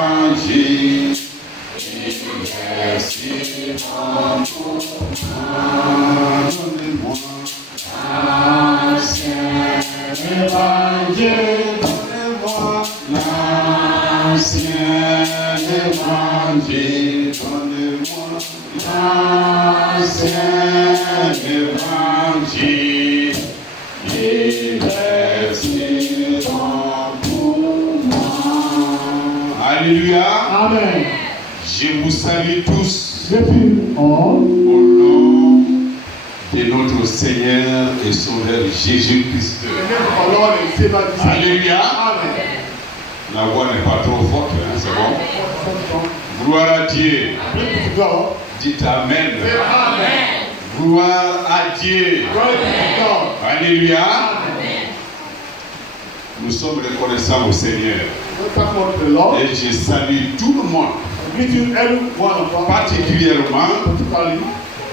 l'évangile. Merci mon donnez-moi l'ancien évangile. Donnez-moi l'ancien évangile. Donnez-moi l'ancien évangile. Il est si bon pour moi. Alléluia. Amen. Je vous salue tous Greet you all au nom de notre Seigneur et Sauveur Jésus-Christ. in the name of our Lord and Savior Jesus. Alléluia. Amen. La voix n'est pas trop forte, hein, c'est bon. Gloire à Dieu. Glory to God. Dites Amen. Say Amen. Gloire à Dieu. Glory to God. Alléluia. Amen. Nous sommes reconnaissants au Seigneur. We thank God to the Lord. Et je salue tout le monde, Greet you every one of us, particulièrement particularly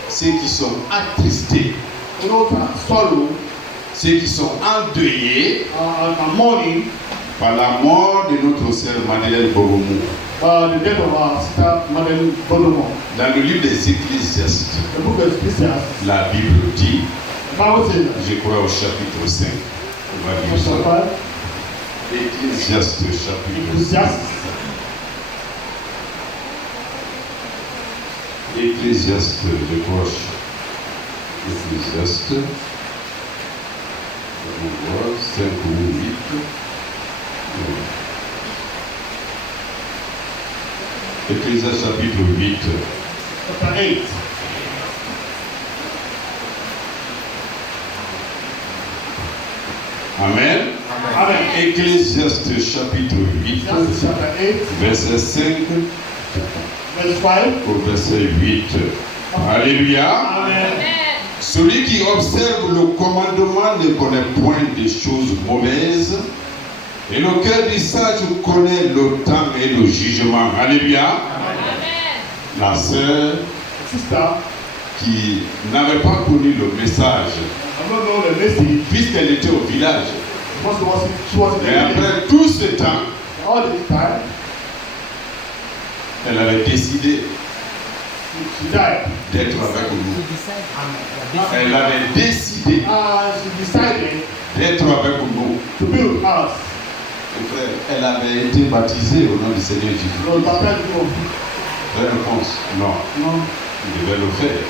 ceux qui sont attristés, those that sorrow ceux qui sont endeuillés and mourning par la mort de notre sœur Madeleine Bogomou. the death of our sister Madeleine Bodomo. Dans le livre des Ecclésiastes, The book of Ecclesiastes, la Bible dit, the Bible says, je crois au chapitre 5, on va lire chapter ça. 5, Ecclésiastes chapitre 5. Ecclesiastes, Ecclésiastes, je crois. Ecclésiastes, on voit 5 ou 8. Ecclésiastes chapitre 8. chapter 8. Amen. Amen. Ecclésiastes chapitre 8, Ecclesiastes chapter 8, verset 5 verse 5. au verset 8. Alléluia. Amen. Celui qui observe le commandement ne connaît point des choses mauvaises, et le cœur du sage connaît le temps et le jugement. Alléluia. La sœur Sister, qui n'avait pas connu le message, I don't know the message. puisqu'elle était au village, She was in et the après tout ce temps, all this time. elle avait décidé She died. d'être avec nous. Elle avait décidé She decided d'être avec nous. to be with us. Mon frère, elle avait été baptisée au nom du Seigneur Jésus. No, baptized people. Vraie réponse, non, No. il devait le faire.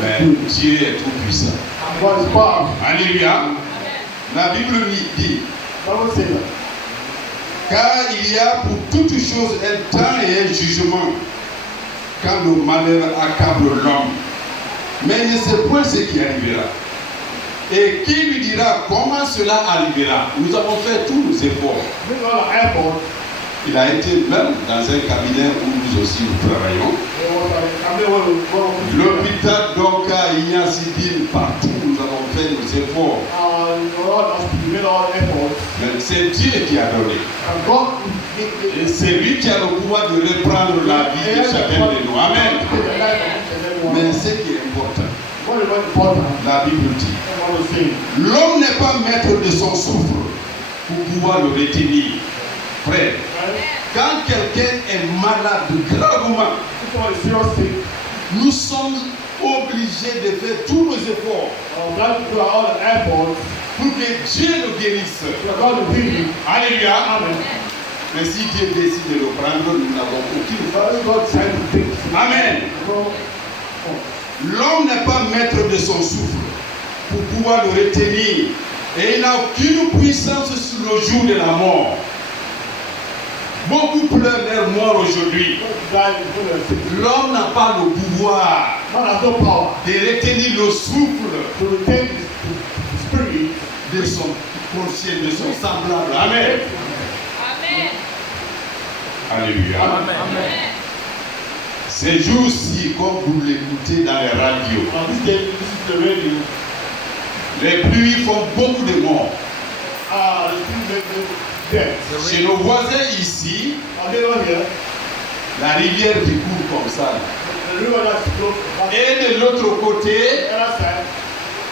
Mais Dieu est tout puissant. God is powerful. Alléluia. La Bible dit, Bible says that. car il y a pour toutes choses un temps et un jugement quand le malheur accable l'homme. Mais il ne sait point ce qui arrivera. Et qui lui dira comment cela arrivera? Nous avons fait tous nos efforts. Bring all the airport. Il a été même dans un cabinet où nous aussi nous travaillons. There was a cabinet where we L'hôpital d'Oka, Ignacidine, partout nous avons fait nos efforts. we made all efforts. Mais c'est Dieu qui a donné. And God Et c'est lui qui a le pouvoir de reprendre la vie de chacun de nous. Amen. Mais ce qui est important, What is important? la Bible dit, What was saying? l'homme n'est pas maître de son souffle pour pouvoir le retenir. Frère, quand quelqu'un est malade gravement, Someone is serious sick. nous sommes obligés de faire tous nos efforts God to do all the efforts. pour que Dieu le guérisse. We are going to heal him. Alléluia. Amen. Mais si Dieu décide de le prendre, nous n'avons aucune God decided to take him. Amen. So, L'homme n'est pas maître de son souffle pour pouvoir le retenir. Et il n'a aucune puissance sur le jour de la mort. Beaucoup pleurent leur mort aujourd'hui. L'homme n'a pas le pouvoir God has no power de retenir le souffle to retain the spirit. de son conscient, de son semblable. Amen. Alléluia. Ces jours-ci, comme vous l'écoutez dans les radios, And this day, this is the radio. les pluies font beaucoup de morts. The spirit made death. Chez nos voisins ici, Are they not here? la rivière qui coule comme ça. The river that flows back Et de l'autre côté, the other side.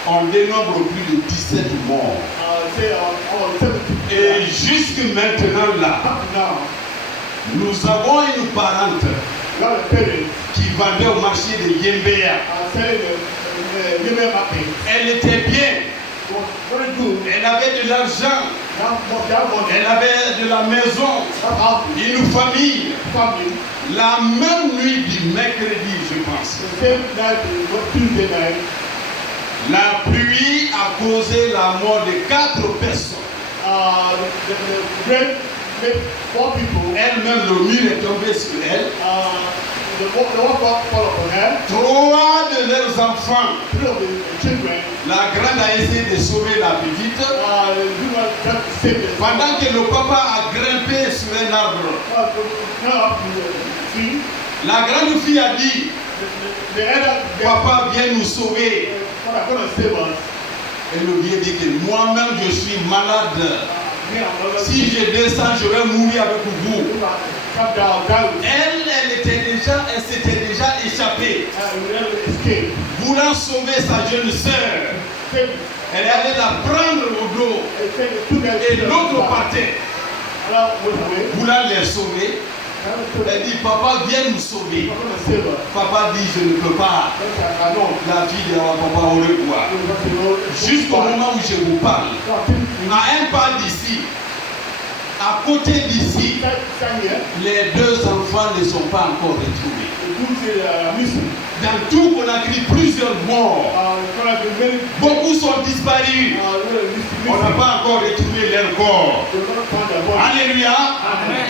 on dénombre plus de 17 morts. Say, 70. Et jusque maintenant là, Up to now, Nous avons une parente We have a parent qui vendait au marché de Yembea. selling the women market. Elle était bien, It was very good. elle avait de l'argent, They have money. elle avait de la maison, They have house, une famille. family. La même nuit du mercredi, je pense, The same night, Tuesday night, la pluie a causé la mort de 4 personnes. the rain made 4 people. Elle-même, le mur est tombé sur elle. The one fall upon her. 3 de leurs enfants. 3 of the children. La grande a essayé de sauver la petite. The woman tried to save them. Pendant que le papa a grimpé sur un arbre, Now up to the tree. la grande fille a dit, The elder, papa, viens nous sauver. what are going to save us? Et le vieux dit que moi-même je suis malade. Me and my brother, Si je descends, je vais mourir avec vous. come down, die with Elle s'était déjà échappée, we never escape. voulant sauver sa jeune sœur. Save Elle allait la prendre au dos et l'autre partait, voulant les sauver. Elle dit, papa, viens nous sauver. Papa dit, je ne peux pas. La fille de papa aurait quoi. Jusqu'au moment où je vous parle, à un pas d'ici, à côté d'ici, les 2 enfants ne sont pas encore retrouvés. Dans tout Conakry, plusieurs morts. Beaucoup sont disparus. On n'a pas encore retrouvé leur corps. Alléluia.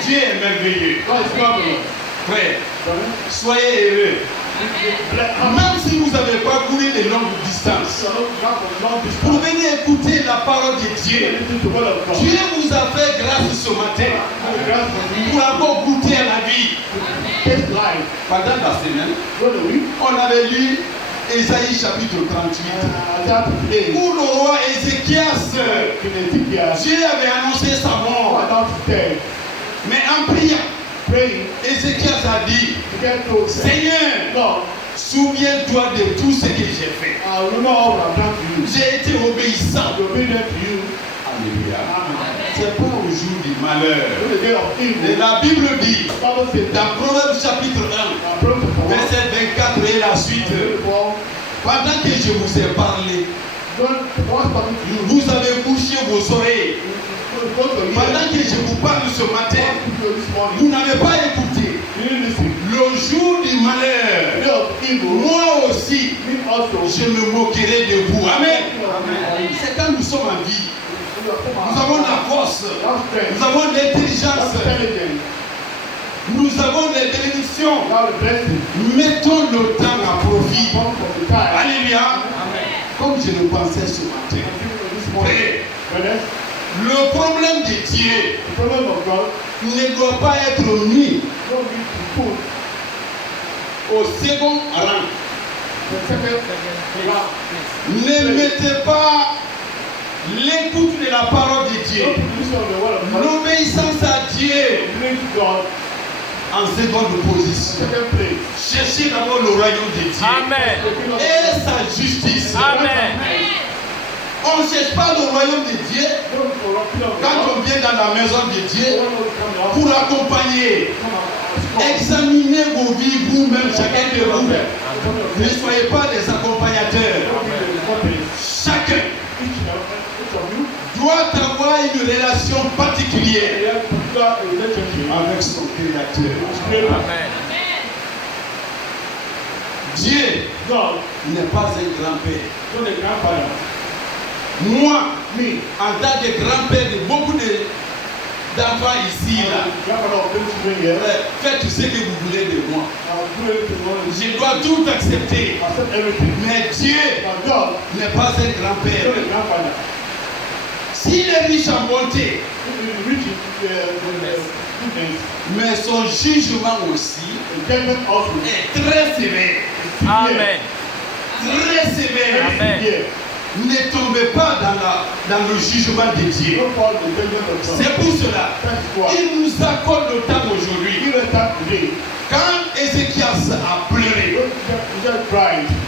Dieu est merveilleux. Frère, soyez heureux. Même si vous n'avez pas couru de longues distances, pour venir écouter la parole de Dieu, Dieu vous a fait grâce ce matin pour avoir goûté à la vie. Pendant la semaine, on avait lu Ésaïe chapitre 38, où le roi Ézéchias, Dieu avait annoncé sa mort. Mais en priant, Ézéchias a dit, Seigneur, souviens-toi de tout ce que j'ai fait. J'ai été obéissant. Alléluia. C'est pas au jour du malheur. Et la Bible dit, dans Proverbes chapitre 1, verset 24 et la suite, pendant que je vous ai parlé, vous avez bouché vos oreilles. Pendant que je vous parle ce matin, vous n'avez pas écouté. Le jour du malheur, moi aussi, je me moquerai de vous. Amen. C'est quand nous sommes en vie. Nous avons la force. Nous avons l'intelligence. Nous avons les bénédictions. Mettons le temps à profit. Alléluia. Comme je le pensais ce matin. Le problème de Dieu ne doit pas être mis au second rang. Ne mettez pas l'écoute de la parole de Dieu, l'obéissance à Dieu en seconde position. Cherchez d'abord le royaume de Dieu. Amen. Et sa justice. Amen. On ne cherche pas le royaume de Dieu quand on vient dans la maison de Dieu pour accompagner. Examinez vos vies vous-même, chacun de vous. Ne soyez pas des accompagnateurs. Chacun doit avoir une relation particulière avec son Créateur. Amen. Dieu n'est pas un grand-père. Moi, en tant que grand-père de beaucoup d'enfants ici, là, faites ce que vous voulez de moi. Je dois tout accepter. Mais Dieu n'est pas un grand-père. S'il est riche en bonté, mais son jugement aussi est très sévère. Amen. Très sévère. Amen. Ne tombez pas dans le jugement de Dieu. C'est pour cela qu'il nous accorde le temps aujourd'hui. Quand Ézéchias a pleuré,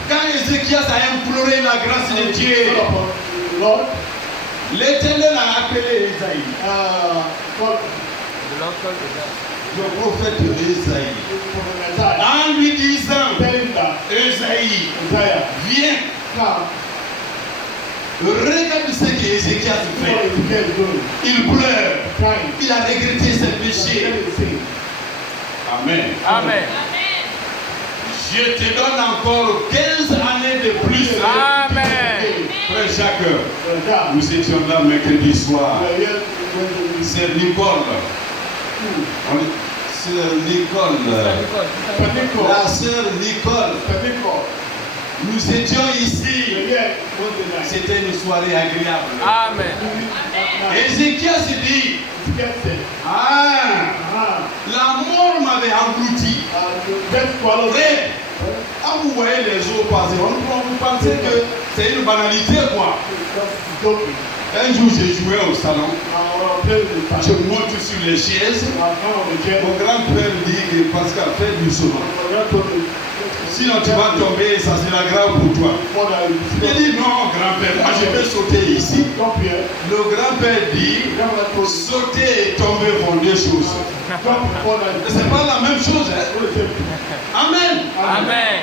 quand Ézéchias a imploré la grâce de Dieu, l'Éternel a appelé Esaïe. Le prophète Ésaïe, Prophet Isaiah, en lui disant, telling that Ésaïe, Isaiah, viens, come, regarde ce que Ézéchias see what fait. Ezekiel is doing. Il pleure, Crying. il a regretté ses péchés. Let it sing. Amen. Amen. Je te donne encore 15 années de plus. Amen. Frère Jacques, That, nous étions là mercredi soir. we are here when Sœur Nicole, Sœur Nicole, la sœur Nicole, nous étions we are ici. here Wednesday night. C'était une soirée agréable. Amen. Ézéchias se dit, Ezekiel said, la mort m'avait englouti. death swallowed Frère, quand vous voyez les eaux passer, vous pensez que c'est une banalité quoi. joking. Un jour j'ai joué au salon, je Je monte sur les chaises. Mon grand-père dit que Pascal fait doucement. Sinon tu vas tomber, ça sera grave pour toi. Il dit non grand-père, moi je vais sauter ici. Le grand-père dit, sauter et tomber font deux choses. C'est pas la même chose. Hein? Amen. Amen.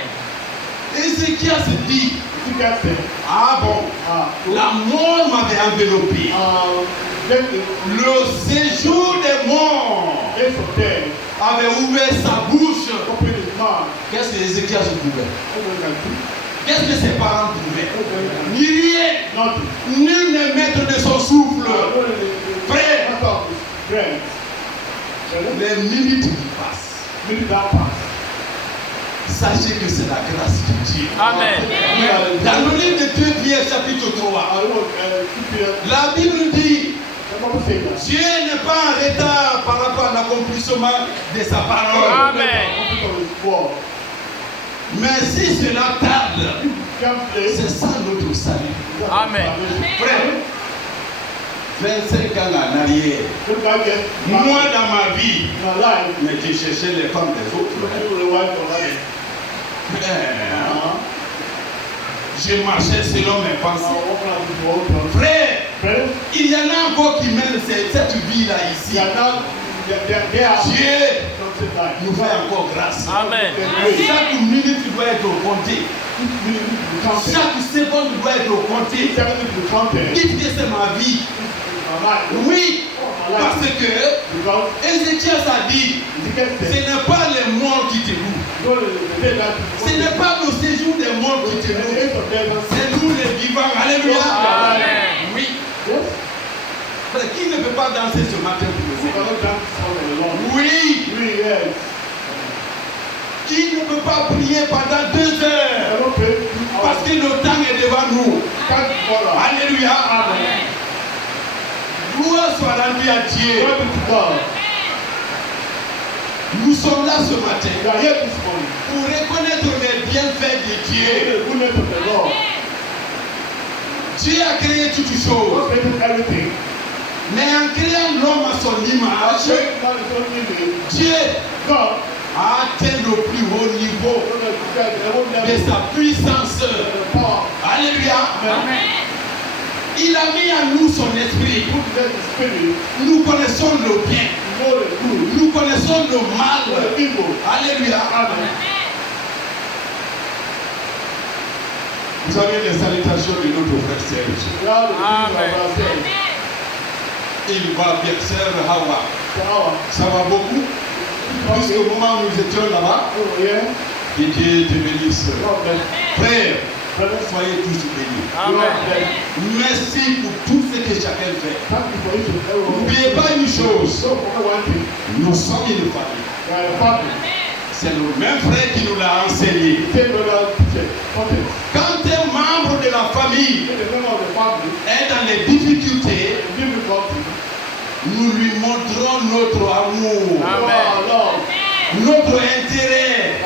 Ézéchias se dit, ah bon, la mort m'avait enveloppé. Le séjour des morts avait ouvert sa bouche. Qu'est-ce que Ézéchias pouvait? Qu'est-ce que ses parents pouvaient? Ni rien. Nul n'est maître de son souffle. Frère, les minutes qui passent, sachez que c'est la grâce de Dieu. Amen. Dans le livre de 2 Pierre chapitre 3, la Bible dit, Dieu n'est pas en retard par rapport à l'accomplissement de sa parole. Amen. Mais si cela tarde, c'est ça notre salut. Amen. Frère, 25 ans en arrière, moi dans ma vie, mais j'ai cherché les femmes des autres. Je marchais selon mes pensées. Frère, il y en a encore qui mènent cette vie-là ici. Dieu nous fait encore grâce. Amen. Chaque minute doit être comptée. Chaque seconde doit être comptée. Dites que c'est ma vie. Oui, parce que Ézéchias a dit, ce n'est pas les morts qui te louent. Ce n'est pas le séjour des morts qui te louent. C'est nous les vivants. Alléluia. Amen. Oui. Frère, qui ne peut pas danser ce matin pour le Seigneur? Oui. Qui ne peut pas prier pendant 2 heures? Parce que le temps est devant nous. Alléluia. Amen. Gloire soit rendue à Dieu. Nous sommes là ce matin pour reconnaître les bienfaits de Dieu. Dieu a créé toutes choses. Mais en créant l'homme à son image, Dieu a atteint le plus haut niveau de sa puissance. Alléluia. Amen. Il a mis en nous son esprit. Nous connaissons le bien. Nous connaissons le mal. Alléluia. Vous avez les salutations de notre frère Serge. Amen. Il va bien, sœur Hawa. Ça va beaucoup. Puisqu'au moment où nous étions là-bas, que Dieu te bénisse. Frère, soyez tous bénis. Amen. Merci pour tout ce que chacun fait. N'oubliez pas une chose, nous sommes une famille. C'est le même frère qui nous l'a enseigné. Quand un membre de la famille est dans les difficultés, nous lui montrons notre amour, notre intérêt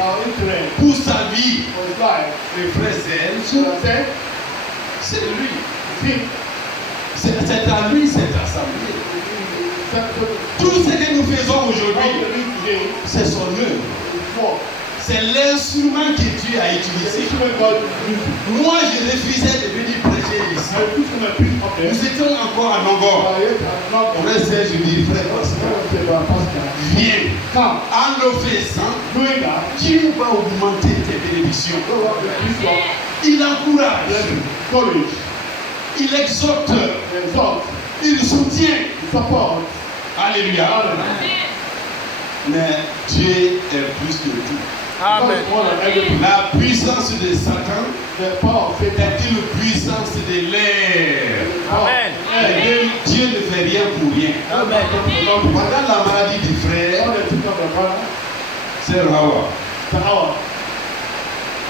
pour sa vie. Le frère Serge, c'est lui. C'est à lui cette assemblée. Tout ce que nous faisons aujourd'hui, c'est son œuvre. C'est l'instrument que Dieu a utilisé. Moi, je refusais de venir prêcher ici. I put my feet up there. Nous étions encore à Nongor. Frère Serge dit, frère Pascal, viens. Come, En le faisant, doing that, Dieu va augmenter tes bénédictions. go up the peace of Il encourage, blessing, courage, il exhorte, exalt, il soutient. support. Alléluia. Mais Dieu est plus que tout. Amen. More than everything. La puissance de Satan The power of Satan. est une puissance de l'air. Amen. Et Dieu ne fait rien pour rien. Amen. Pendant la maladie du frère, All the things of the brother, c'est Hawa, the hour,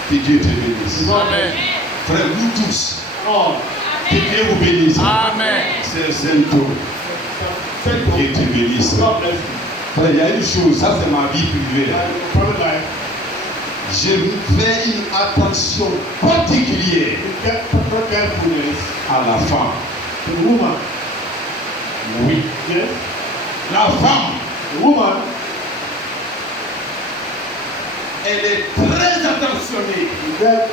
que Dieu te bénisse. Amen. Frère, vous tous, all, que Dieu vous bénisse. Amen. C'est Saint-Tour, send que Dieu te bénisse. God bless you. Frère, il y a une chose, ça c'est ma vie privée. My private life, Je fais une attention particulière you get proper carefulness à la femme. to the woman. Oui, Yes, la femme, the woman, elle est très attentionnée. you get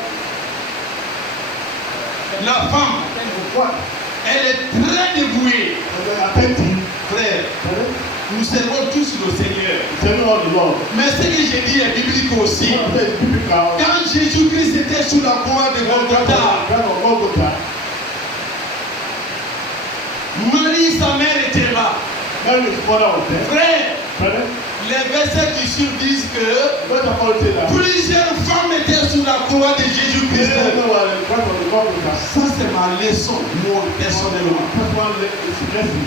La femme, what? elle est très dévouée. Attentive. Frère, nous servons tous le Seigneur. Tell all the Lord. Mais ce que j'ai dit est biblique aussi. One of the biblical. Quand Jésus-Christ était sous la croix de Golgotha, Golgotha. Marie, sa mère, était là. Mary's mother was there. Frère, Brother, les versets qui suivent disent que what about that? plusieurs femmes étaient sous la croix de Jésus-Christ. They don't know what the Christ of the Golgotha. Ça, c'est ma leçon, moi, personnellement. First one is blessing.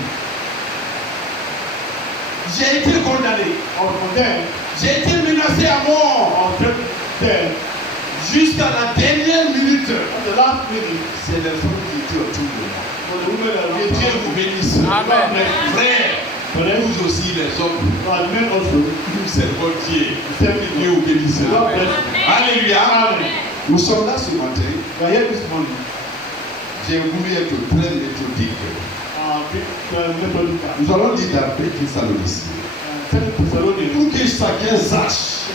J'ai été condamné. I was condemned. J'ai été menacé à mort. I was threatened dead. Jusqu'à la dernière minute. At the last minute, C'est les femmes qui étaient autour de moi. for the women that Que Dieu vous bénisse. Amen. Frère, Brother, vous aussi les hommes, God, men also, nous servons Dieu. serve Que you. Dieu vous bénisse. God bless you. Alléluia. Amen. Nous sommes là ce matin. We are here this morning. J'ai voulu être très méthodique. Methodical. Nous allons lire la paix Thessaloniciens. Second Thessalonians. Pour que chacun sache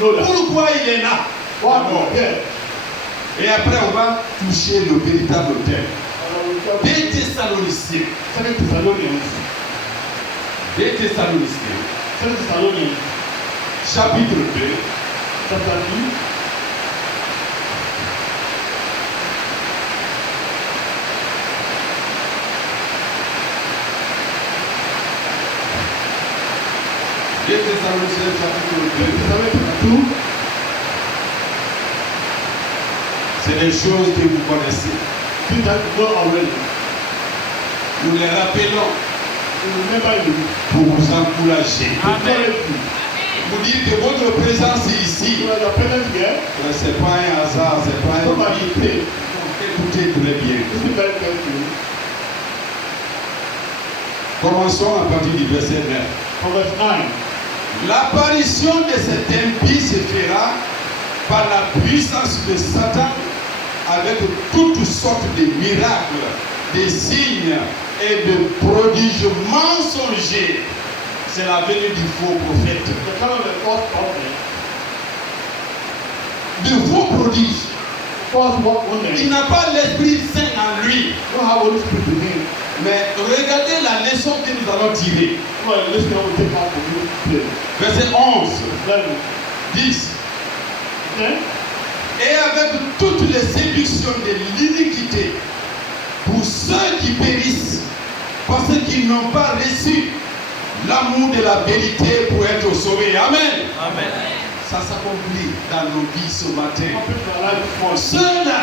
You know that. pourquoi il est là. What? D'abord. Yeah. Et après, on va toucher le véritable thème. Des Thessaloniciens. Second Thessalonians. Des Thessaloniciens. Second Thessalonians. Chapitre 2. Chapter 2. Des Thessaloniciens, chapitre 2. Thessalonians 2. C'est des choses que vous connaissez. Things that you know already. Nous les rappelons You remember you. pour vous encourager. Amen. Vous dire que votre présence ici, You are your presence here. ce n'est pas un hasard, ce n'est pas un Nobody mythe. pay. Écoutez très bien. Listen very carefully. Commençons à partir du verset 9. From verse 9. L'apparition de cet impie se fera par la puissance de Satan avec toutes sortes de miracles, de signes et de prodiges mensongers. C'est la venue du faux prophète. The kind of the false prophet. De faux prodiges. False wonder. Il n'a pas l'Esprit Saint en lui. You don't have Holy Spirit in him. Mais regardez la leçon que nous allons tirer. Come on, listen, I will take out for you today. Verset 11, 11. 10. Okay? Et avec toutes les séductions de l'iniquité pour ceux qui périssent parce qu'ils n'ont pas reçu l'amour de la vérité pour être sauvés. Amen. Amen. Ça s'accomplit dans nos vies ce matin. Some people are like this morning. Ceux-là,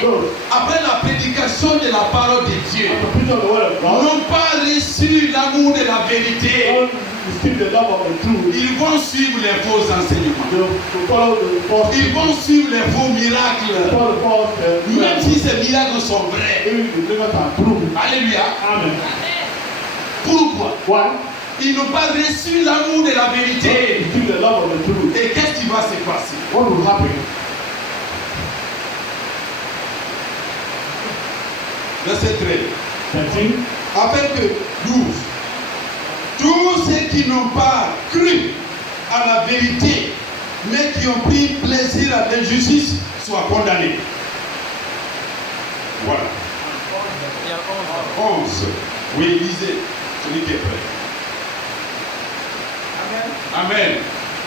Those, après la prédication de la parole de Dieu, after preaching the word of God, n'ont pas reçu l'amour de la vérité. don't receive the love of the truth. Ils vont suivre les faux enseignements. They follow the false. Ils vont suivre les faux They miracles. follow the false. Même si ces miracles sont vrais. Even the miracles are true. Alléluia. Amen. Pourquoi? Why? Ils n'ont pas reçu l'amour de la They vérité. receive the love of the truth. Et qu'est-ce qui va se passer? What will happen? Verset 13. 13. Afin que 12. Tous ceux qui n'ont pas cru à la vérité, mais qui ont pris plaisir à l'injustice, soient condamnés. Voilà. Daniel 11. 11. Oui, lisez. Celui qui est prêt. Amen. Amen.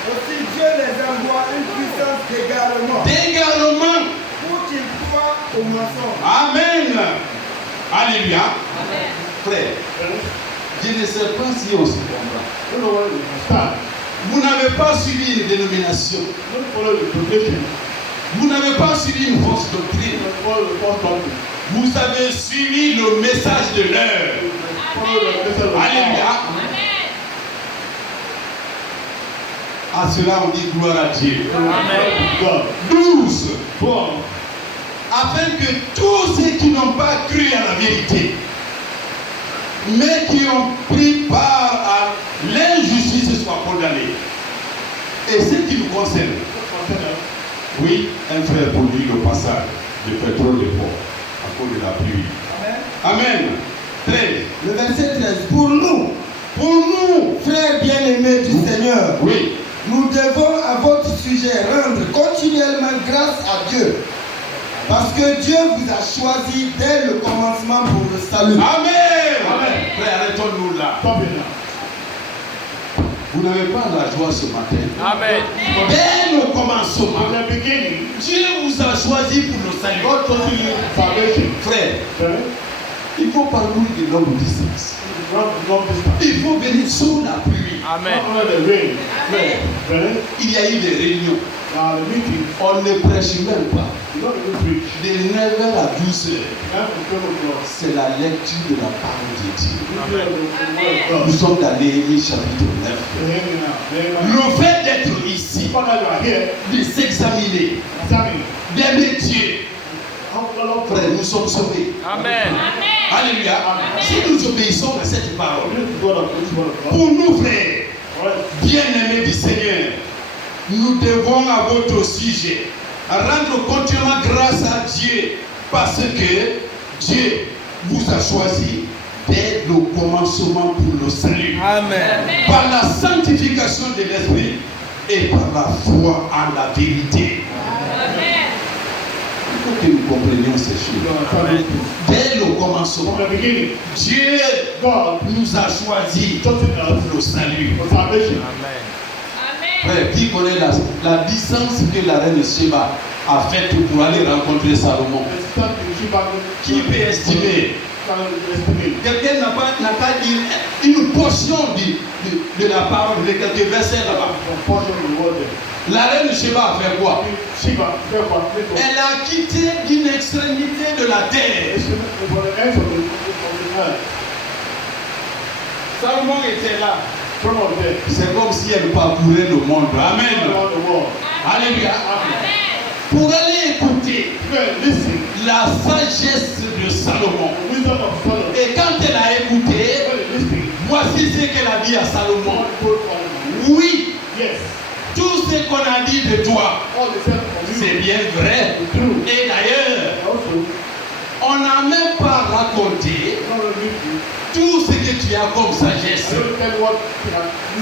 Aussi Dieu les envoie une puissance d'égarement D'égarement. pour qu'ils croient au mensonge. Amen. Alléluia. Amen. Frère, je ne sais pas si on se comprend. I don't know whether you understand. Vous n'avez pas suivi une dénomination. Don't follow the tradition. Vous n'avez pas suivi une fausse doctrine. Don't follow the false doctrine. Vous avez suivi le message de l'heure. Follow the message of Alléluia. God. À cela, on dit gloire à Dieu. Amen. God. 12. Bon. Afin que tous ceux qui n'ont pas cru à la vérité, mais qui ont pris part à l'injustice soient condamnés. Et ce qui nous concerne, oui, un frère produit le passage de pétrole de port à cause de la pluie. Amen. Amen. 13. Le verset 13. Pour nous, frères bien-aimés du Seigneur, Oui. nous devons à votre sujet rendre continuellement grâce à Dieu. Parce que Dieu vous a choisi dès le commencement pour le salut. Amen. Amen. Frère, arrêtons-nous là. Stop it now. Vous n'avez pas la joie ce matin. Amen. Dès le commencement, From the beginning, Dieu vous a choisi pour le salut. God chose you for salvation. Frère, Okay? il faut parcourir de longues distances. Run long distance. Il faut venir sous la pluie. Amen. Not under the rain. Frère, Okay? il y a eu des réunions. Now the meeting, On ne prêche même pas. you don't even preach. De 9h à 12h, You have to come with God. c'est la lecture de la parole de Dieu. You hear the word of Nous God. sommes dans Néhémie chapitre 9. So hear me now. Hear me now. Le fait d'être ici, Before that you are here, de s'examiner, examine. d'aimer Dieu, How God frère, nous sommes sauvés. Amen. Alléluia. Si nous obéissons à cette parole, This is God of this word of God. pour nous, frères, Alright. bien-aimés du Seigneur, nous devons à votre sujet rendre continuellement grâce à Dieu parce que Dieu vous a choisi dès le commencement pour le salut. Amen. Par la sanctification de l'esprit et par la foi en la vérité. Il faut que nous comprenions ces You choses. understand this thing. Dès le commencement, From the beginning, Dieu God nous a choisis chosen us pour le salut. for salvation. Amen. Frère, qui connaît la distance que la reine Sheba a faite pour aller rencontrer Salomon? And start in Shiba. Qui peut estimer? Can estimate? Quelqu'un n'a pas dit une portion de la parole, de quelques versets là-bas. From portion of the word there. La reine Sheba a fait quoi? Shiba, therefore, Elle a quitté une extrémité de la terre. for the ends of the earth. Salomon était là. From of there. C'est comme si elle parcourait le monde. Amen. Around the world. Alléluia. Amen. Pour aller écouter Go and listen. la sagesse de Salomon. The wisdom of Solomon. Et quand elle a écouté, Go and listen. voici ce qu'elle a dit à Salomon. God told Solomon. Oui, Yes. tout ce qu'on a dit de toi, All the said from you. c'est bien vrai. The truth. Et d'ailleurs, Also, on n'a même pas raconté not only you. tout ce que tu as comme sagesse. I don't tell what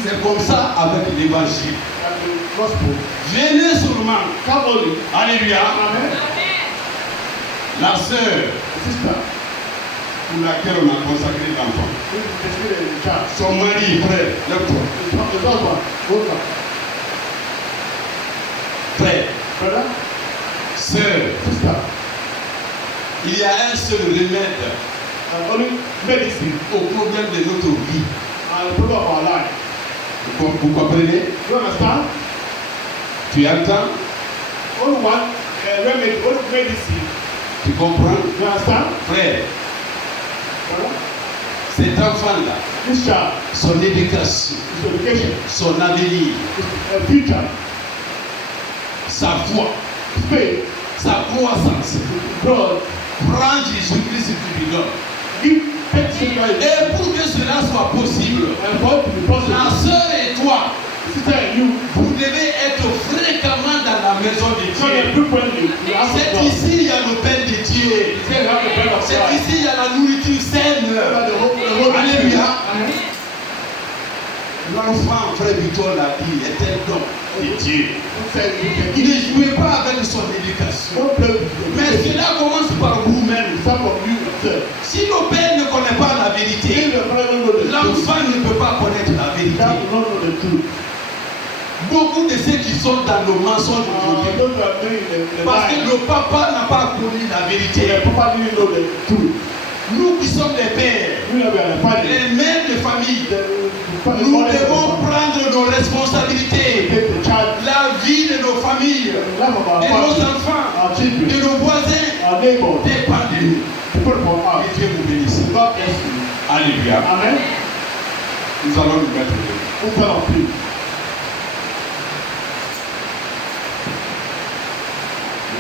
C'est comme ça avec l'évangile. that the gospel. Venez seulement. Come only. Alléluia. Amen. La sœur Sister, pour laquelle on a consacré l'enfant. this is the spirit in the church. Son mari, frère, lève-toi. The husband, both of Frère, brother, sœur, sister, il y a un seul remède and only medicine au problème de notre vie. and the problem of our life. Vous comprenez? You understand? Tu entends? Only one remedy, only medicine. Tu comprends? You understand? Frère, Brother? cet enfant-là, This child, son éducation, his education, son avenir, his future, sa foi, his faith, sa croissance, God, prends Jésus-Christ et tu lui donnes. give take life. Et pour que cela soit possible, And for it to be possible, la sœur et toi, sister and you, vous devez être fréquemment dans la maison de so that Dieu. frequently you ask C'est God. ici, il y a le pain de Dieu. Say you have the bread of C'est life. ici, il y a la nourriture saine. You have the Holy Alléluia. Spirit. L'enfant, frère Victor l'a dit, est un don de Dieu. Who said you can Il give? ne jouait pas avec son éducation. Don't play with your Mais education. cela commence par vous-même. Some of you yourself. Si le L'enfant ne peut pas connaître la That vérité. will not know the truth. Beaucoup de ceux qui sont dans le mensonge aujourd'hui, Those who are doing the parce que lie, le papa n'a pas connu la they vérité. probably didn't know the truth. Nous qui sommes des pères, We know we are the father. les mères de famille, The nous father devons of prendre nos responsabilités. take the child, La vie de nos familles, the life of our de nos family, enfants, our children, de nos voisins our neighbors, dépend de nous. people from us. Que Dieu vous bénisse. God bless you. Alléluia. Amen. Nous allons nous mettre debout. Who stand on feet?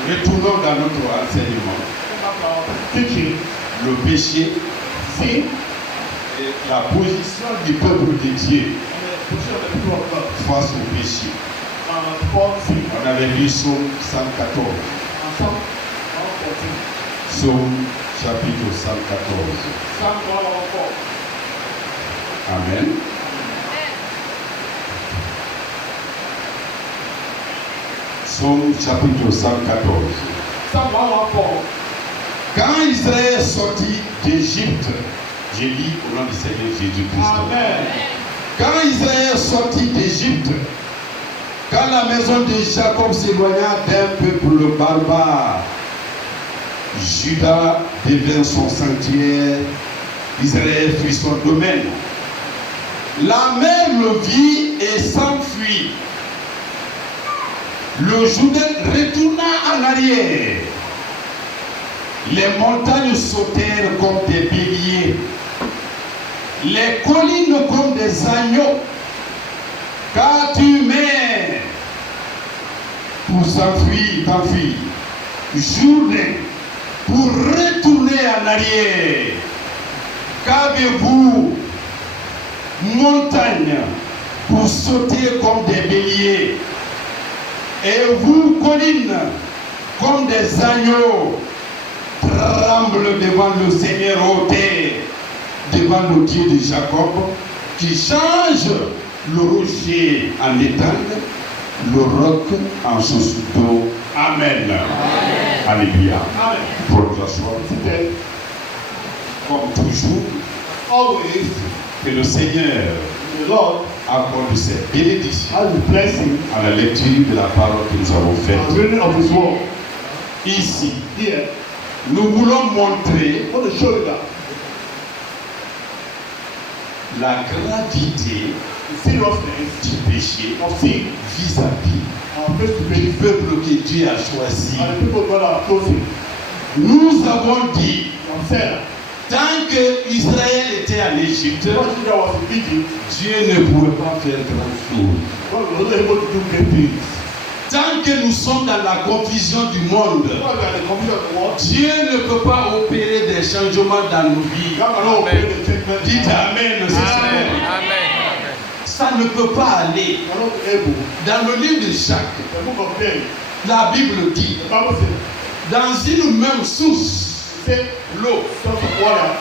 Retournons dans notre enseignement. Teaching, Le péché sin, et la position du peuple de Dieu and the position of the people of God. face au péché. For sin. On avait lu Psaume 114. And Psalm 114. Psaume chapitre 114. Psalm 114. Amen. Psaume chapitre 114. Psalm 114. Quand Israël sortit d'Égypte, j'ai dit au nom du Seigneur Jésus-Christ. Amen. Quand Israël sortit d'Égypte, quand la maison de Jacob s'éloigna d'un peuple barbare, Juda devint son sanctuaire, Israël fut son domaine. La mer le vit et s'enfuit. Le Jourdain retourna en arrière. Les montagnes sautèrent comme des béliers, les collines comme des agneaux, car tu mets pour t'enfuir, Jourdain pour retourner en arrière. Qu'avez-vous, montagne, pour sauter comme des béliers, et vous, collines, comme des agneaux, tremble devant le Seigneur ô terre, devant le Dieu de Jacob, qui change le rocher en étang, le roc en source d'eau. Amen. Alléluia. Amen. Pour nous asseoir, Seated. comme toujours, Always, que le Seigneur the Lord accorde ses bénédictions has a blessing à la lecture de la parole que nous avons and faite. reading of His word. Ici, Here, nous voulons montrer I want to show you that la gravité the seriousness du péché of sin vis-à-vis face to du face peuple que Dieu a choisi. and the people God have chosen. Nous avons dit, I'm saying, tant que Israël était en Égypte, when Israel was in Egypt, Dieu ne pouvait pas faire grand-chose. God was not able to do great things. Tant que nous sommes dans la confusion du monde, When we are in the confusion of the world, Dieu ne peut pas opérer des changements dans nos vies. God cannot obey the treatment. Dites Amen, c'est ça. Amen. Ça ne peut pas aller. We are not able. Dans le livre de Jacques, The book of James, la Bible dit, the Bible says, dans une même source, say, l'eau, source of water,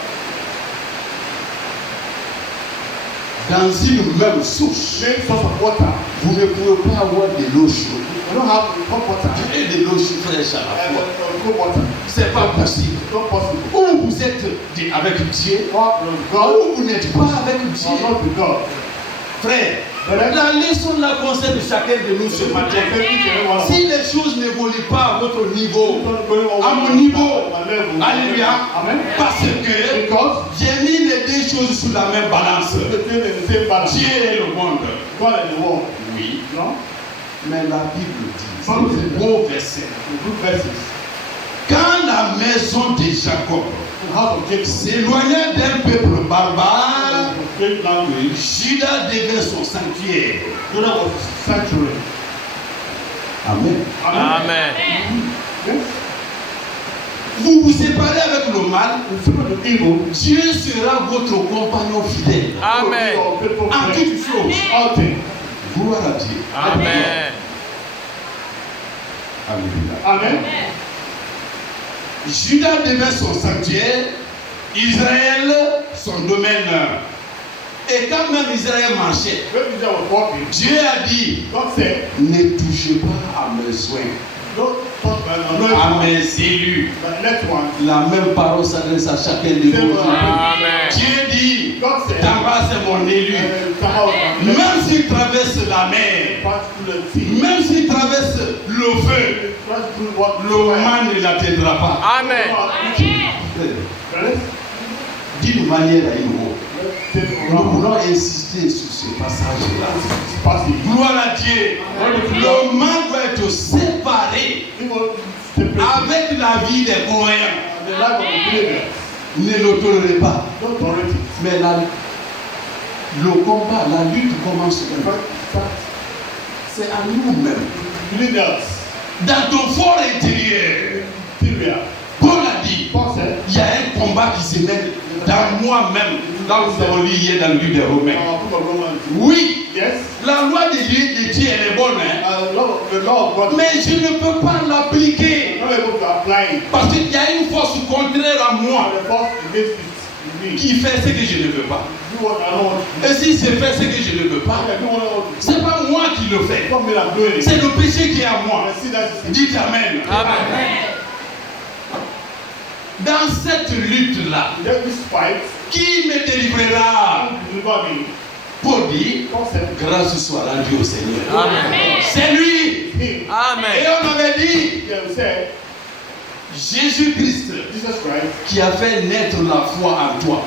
dans une même source, same source of water. vous ne pouvez pas avoir de l'eau chaude We don't have hot water et de l'eau fraîche à la and fois. cold water. C'est pas possible. It's not possible. Ou vous êtes avec Dieu, Or God ou vous n'êtes pas avec or Dieu. not with God. Frère, la leçon là concerne chacun de nous ce matin. Si les choses n'évoluent pas à votre niveau, à mon niveau, alléluia, Amen. parce que Because j'ai mis les deux choses sous la même balance. the thing is the same balance. Dieu et le monde. God and the world. Oui, No? mais la Bible dit, c'est un beau verset. The good verses. Quand la maison de Jacob The house of Jacob. s'éloignait d'un peuple barbare, Great language. Juda devint son sanctuaire. Judah was sanctuary. Amen. Amen. Yes. Vous vous séparez avec le mal, The secret of evil. Dieu sera votre compagnon fidèle. Amen. Your faithful En friend. toutes choses. All things. Gloire à Dieu. Amen. Alléluia. Amen. Juda devint son sanctuaire, Israël son domaine. Et quand même Israël marchait, When Israel was walking, Dieu a dit, God said, ne touchez pas à mes soins. Don't touch my À anointing. mes élus. The elect one. La même parole s'adresse à chacun de vous. Amen. Dieu dit, God said, Tamba c'est mon élu. Même s'il traverse la mer, pass through the sea. même s'il traverse le feu, Pass through what le mal ne l'atteindra pas. Amen. D'une manière à une autre. Take Nous around. voulons insister sur ce passage-là. Passage. Gloire à Dieu. Le mal doit être séparé Even the avec la vie des croyants. life of the believer. Ne le tolérez pas. Don't tolerate it. Mais le combat, la lutte commence maintenant. C'est à nous-mêmes. Believers. Dans ton fort intérieur, Syria. Paul a dit, Paul said, il y a un combat qui se mène dans moi-même. Là où nous avons lu hier dans le livre des Romains. book of Romans. Oui, Yes. la loi de Dieu, elle est bonne, hein? The law of God. Mais je ne peux pas l'appliquer. I'm not able to apply it. Parce qu'il y a une force contraire à moi The force against it in me. qui fait ce que je ne veux pas. Do what I don't want to Et si c'est fait ce que je ne veux do. pas, I do what I want to do. c'est pas moi qui le fais. It's not me that's doing it. C'est le péché qui est à moi. I see that it's Dites Amen. Dans cette lutte-là, Let this fight. qui me délivrera? Deliver me. Paul dit, Paul said, grâce soit rendue au Seigneur. Amen. C'est lui. Him. Et on avait dit, Yeah, we said, Jésus-Christ Jesus Christ, qui a fait naître la foi en toi,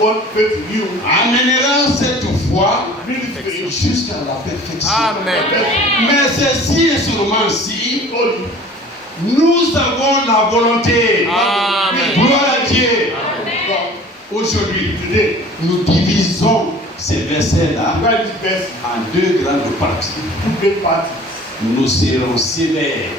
God faith in you, amènera cette foi bring it to you. jusqu'à la perfection. Amen. Mais ceci et seulement si Told you. nous avons la volonté. Amen. Gloire à Dieu. God, Aujourd'hui, today, nous divisons ces versets-là write this verse en deux grandes parties. two great parties. Nous serons sévères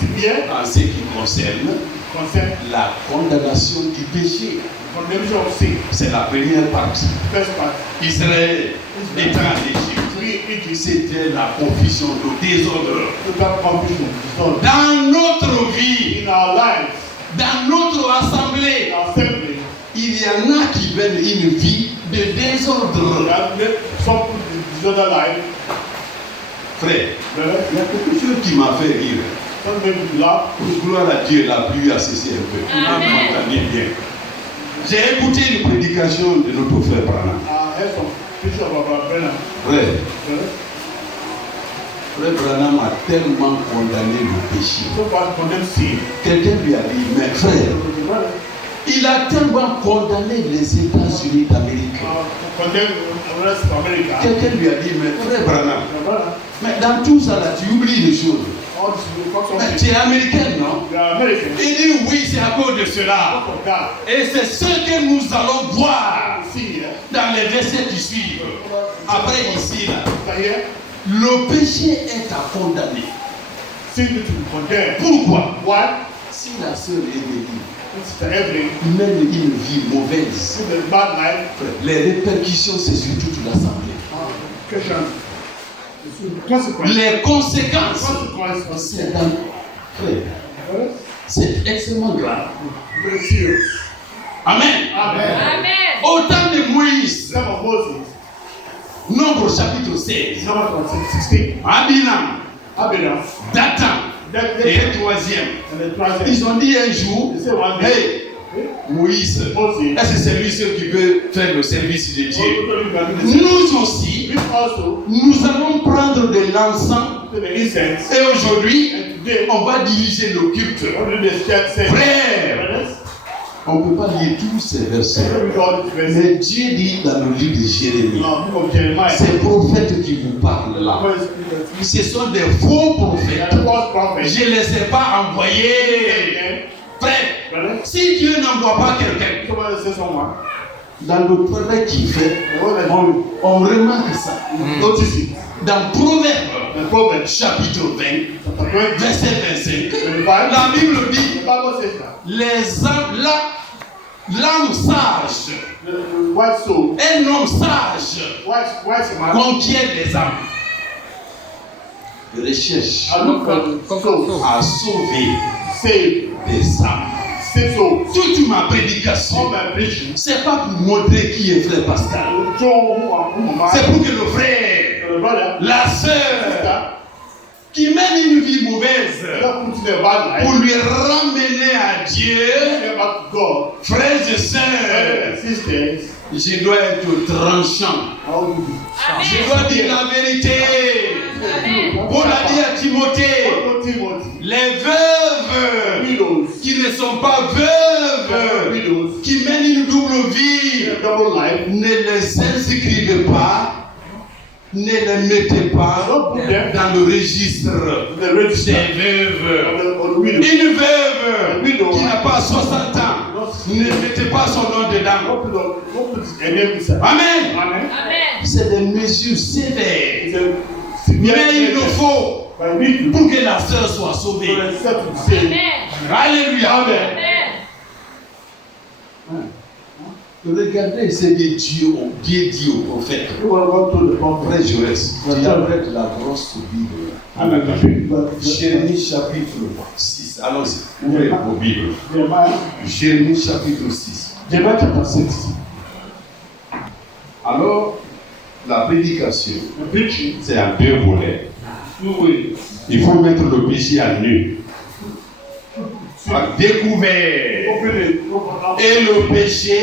Severe en ce qui concerne concern la condamnation du péché. condemnation of sin. C'est la première partie. First part, Israël étant en Égypte, we Egypt, c'était la confusion, le désordre. total confusion. So, Dans notre vie, in our lives, dans notre assemblée, in our assembly, il y en a qui veulent une vie de we désordre. have made some disorder life. Frère, Brother, il y a quelque chose qui m'a fait rire. some make you laugh. Gloire à Dieu, la pluie a cessé un peu. Vous m'entendez bien. J'ai écouté une prédication de notre frère Branham. I heard some picture of our brother. Frère, Brother, frère Branham a tellement condamné le péché. so far condemn sin. Quelqu'un lui a dit, mais frère, Brother, il a tellement condamné les États-Unis d'Amérique. condemn the rest of America. Quelqu'un lui a dit, mais frère Branham, Brother, mais dans tout ça là, tu oublies les choses. all this will come Mais something. tu es américain, non? We are American. Il dit, oui, c'est à cause de cela. Because of that, Et c'est ce que nous allons voir we see here. dans les versets qui suivent. Après ici, là, After here, le péché est à condamner. sin need to be condemned. Pourquoi? Why? Si la sœur Émilie Sister Evelyn, mène une vie mauvaise, live a bad life. les répercussions, c'est sur toute l'assemblée. Question. Consequence. Les conséquences, Consequence. c'est dans... Frère, c'est extrêmement grave. Very serious. Amen. Amen. Au temps de Moïse, Time of Moses, Nombre chapitre 16, number 16, Abiram, Abraham, Dathan et un troisième. and the translation. Ils ont dit un jour, They say one day, hey, Moïse, Moses, est-ce que c'est lui seul qui peut faire le service de Dieu? we Nous aussi, also nous allons prendre de l'encens to the incense, et aujourd'hui, and today, on va diriger le culte. what did the church say? Frère, Brothers, on ne peut pas lire tous ces versets. we all this verse. Mais Dieu dit dans le livre de Jérémie, Now, book of Jeremiah. ces prophètes qui vous parlent là, ce sont des faux They are prophètes. the false prophets. Je ne les ai pas envoyés. Again, Frère, brothers, si Dieu n'envoie pas quelqu'un, somebody say someone, dans le travail qu'il fait, what they on remarque ça. notice it. Dans Proverbe, The Proverbs, chapitre 20, chapter 20, verset 25, 25, la Bible dit, the Bible says that les âmes, l'âme sage, the white soul, un homme sage white man, conquiert les âmes. Recherche I look for souls, à sauver save, des âmes. save souls. Toute ma prédication, All my preaching, c'est pas pour montrer qui est frère Pascal. show who am I, C'est pour que le frère, the brother, la sœur, sister, qui mène une vie mauvaise, Don't put in a bad pour life. lui ramener à Dieu, Get back to God. frères et Brothers sœurs, and sisters, je dois être tranchant. how do Je dois dire la vérité. Paul a dit à Timothée, Timothy, les veuves widows, qui ne sont pas veuves, widows, qui mènent une double vie, double life. ne les inscrivez pas, ne les mettez pas Don't put them dans le registre in the register des veuves. of the widow. Une veuve qui n'a pas 60 ans, ne mettez pas son nom dedans. Don't put a name inside. Amen. Amen. C'est des mesures sévères. It's a severe Mais il le measure. faut But I need to pour que la sœur soit for sauvée. herself to be saved. Alléluia. Amen. Regardez ce que Dieu dit au prophète. You want to go to the prophet. Frère Jaurès, tu arrêtes la grosse Bible. Amen. Jérémie chapitre 6. Allons-y. Ouvrez vos Bibles. Jeremiah Jérémie chapitre 6. chapter 6. Alors, la prédication, The preaching, c'est en deux volets. two ways. Il faut mettre le péché à nu, à découvert. Open it, open up, Et le péché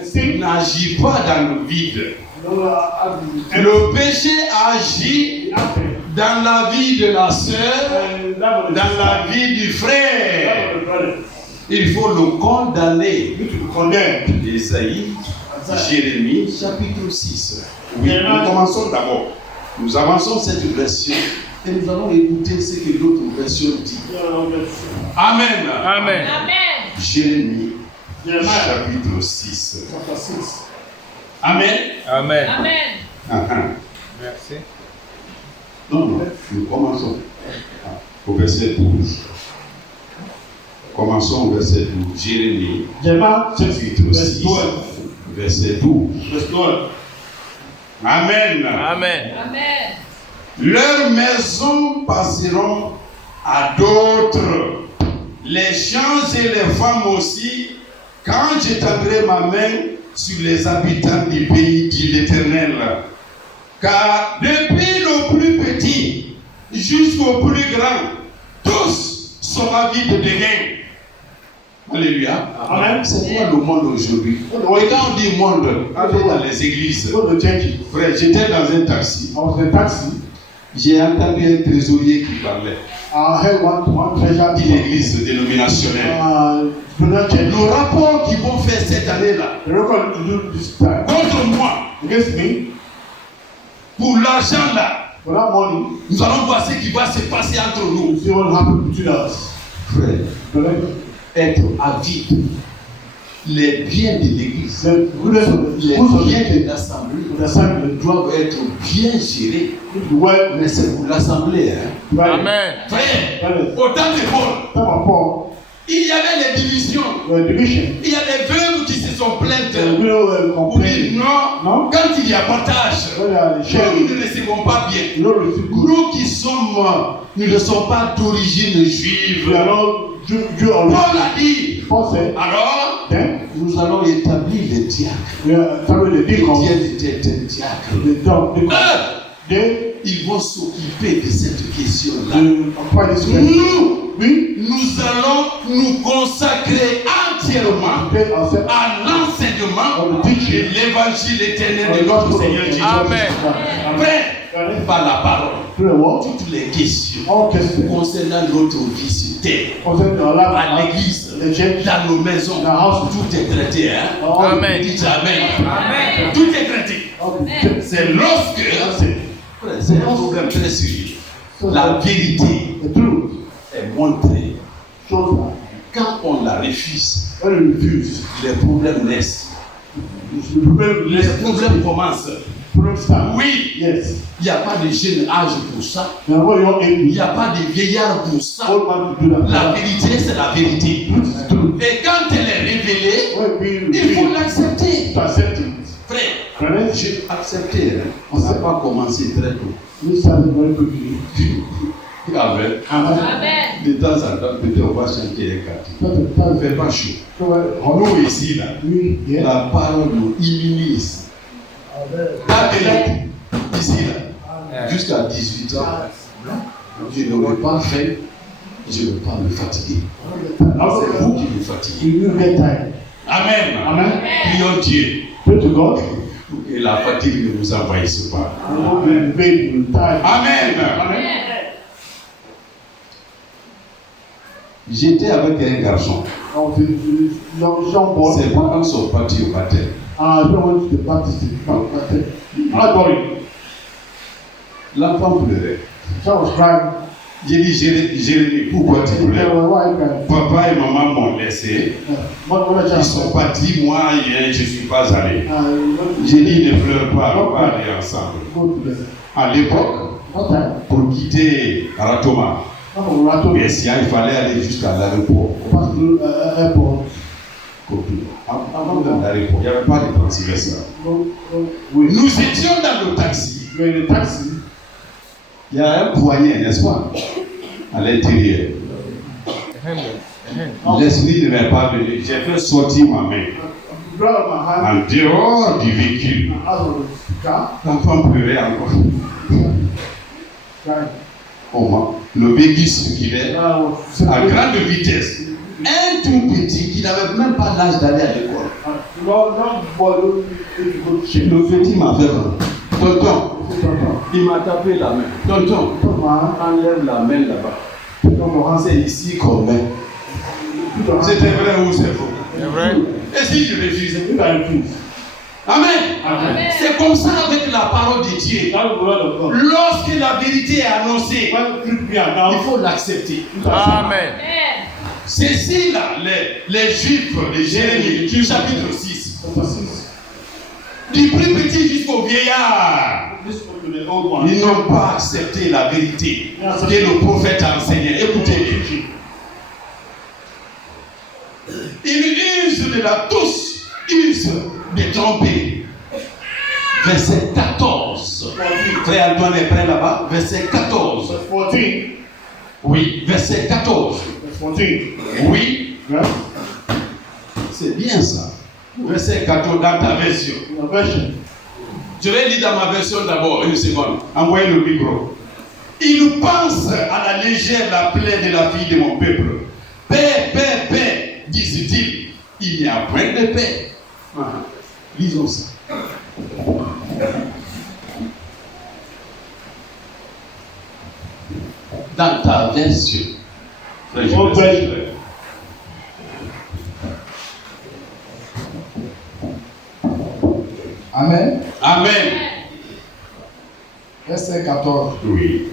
and sin. n'agit pas dans le vide. And Le péché agit dans la vie de la sœur, dans la vie du frère. Il faut le condamner. You to be condemned. Ésaïe, Jérémie, chapitre 6. Oui, nous commençons d'abord. Nous avançons cette version et nous allons écouter ce que l'autre version dit. Amen. Amen. Jérémie, Jeremiah chapitre 6. chapter 6. Amen. Amen. Ah, ah. Merci. Non, nous commençons au verset 12. Commençons au verset 12. Jérémie, Jeremiah chapitre verse 6, 12. verset 12. Verse 12. Amen. Amen. Leurs maisons passeront à d'autres, les champs et les femmes aussi, quand j'étendrai ma main sur les habitants du pays, dit l'Éternel. Car depuis le plus petit jusqu'au plus grand, tous sont avides de gain. Alléluia. Amen. C'est quoi le monde aujourd'hui? Et quand on dit monde, allez dans les églises. Go to church. Frère, j'étais dans un taxi. I was in a taxi. J'ai entendu un trésorier qui parlait I heard one treasure d'une église dénominationnelle. brother church. Le rapport qu'ils vont faire cette année-là The record to do this time contre moi, against me pour l'argent là, for that money. nous allons voir ce qui va se passer entre nous. You see what happened between us. Frère, Brother, être avide, les biens de l'église, the goodness of les the goods of biens the de l'assemblée the assembly doivent être bien gérés. the well. Mais c'est pour l'assemblée. Hein. Amen. Frère, au temps de Paul, Time of Paul, il y avait les divisions. the division. Il y a des veuves qui se sont plaintes The widow pour dire complained. non, Non. quand il y a partage, When they are nous sharing, ne recevons pas bien. you don't receive good. Nous qui sommes, nous ne sommes pas d'origine juive. We are not Jew or Paul a dit, Paul said, alors, then nous allons établir les diacres. we are following the Les deacons. diacres étaient des diacres. The deacons. They Ils vont s'occuper de cette question-là. occupy this place. Nous allons nous consacrer entièrement Get ourselves à l'enseignement of the teaching de l'évangile éternel of de the notre gospel of Seigneur Jésus. Amen. Frère, par la parole, through the word. toutes les questions All questions concernant notre vie sur terre, concerning our life à l'église, the church, dans nos maisons, the house, tout est traité. Hein? all the Amen. Dites Amen. Amen. Tout est traité. all the C'est lorsque, That's it. frère, c'est un problème très sérieux, So la that vérité the truth est montrée. shows that Quand on la refuse, when you refuse, les problèmes naissent. Les problèmes commencent. problem start. Oui, Yes. il n'y a pas de jeune âge pour ça. Now when you're Il able, n'y a pas de vieillard pour ça. old man to do that. La vérité, c'est la vérité. Truth is truth. Et quand elle est révélée, When we il faut refuse l'accepter. to accept it, Frère, correct? j'ai accepté. Hein. On n'a pas commencé très tôt. We started very quickly. Amen. Amen. De temps en temps, peut-être on va chanter un cantique. Il ne fait pas chaud. So when Nous ici, là, we yeah. la parole nous immunise. Quand elle est ici, là, jusqu'à 18 ans, Je ne veux pas faire, je ne veux pas me fatiguer. C'est vous qui me fatiguez. You get tired. Amen. Amen. Prions Dieu Pray to God. pour que la fatigue ne vous envahisse pas. And not be in vain, you tired. Amen. Amen. J'étais avec un garçon. I was a young boy. Ses parents sont partis au baptême. I went to the baptist. I got it. L'enfant pleurait. So I was crying. J'ai dit, Jérémie, pourquoi tu They pleures? were why crying. Papa et maman m'ont laissé. What Ils sont partis, moi, je ne suis pas allé. I J'ai dit, ne pleure pas, on va aller ensemble. go together. À l'époque, Not time. pour quitter Ratoma, No, I told you. Bessia, il fallait aller jusqu'à l'aéroport. Pass through airport. Avant de l'aéroport, il n'y avait pas de transversal. We Nous étions dans le taxi. were in a taxi. Il y a un poignet, n'est-ce pas, à l'intérieur. L'esprit ne m'est pas venu. J'ai fait sortir ma main Grab my hand en dehors du véhicule. out of the car. L'enfant pleurait encore. Crying. Comment? Le véhicule circulait I was à grande vitesse. Un tout petit qui n'avait même pas l'âge d'aller à l'école. Young boy, go shake. Le petit m'a fait mal. Tonton, il m'a tapé la main. Tonton, Come on. enlève la main là-bas. Come on. C'est ici qu'on met. C'était vrai ou c'est faux? C'est vrai. Et si je refusais? You can refuse. Amen. Amen. C'est comme ça avec la parole de Dieu. That's the word of God. Lorsque la vérité est annoncée, When truth be il announced, faut l'accepter. Amen. Ceci là, les Juifs, les Jérémie, chapitre 6, chapter 6. du plus petit jusqu'au vieillard, This one to the old one. ils n'ont pas accepté la vérité que le prophète enseignait. Écoutez-les. Ils usent de la tous, usent de tromper. Verset 14. Frère Antoine est prêt là-bas. Verset 14. Verse 14. Oui, verset 14. Verse 14. Oui, Yeah? c'est bien ça. Verset 14 dans ta version. In a version. Je vais lire dans ma version d'abord, une seconde. Envoyez le micro. Il pense à la légère la plaie de la fille de mon peuple. Paix, paix, paix, disent-ils. Il n'y a point de paix. Lisons ça. Dans ta version. Frère, je One vais version. essayer. Amen. Amen. Verset 14. Oui.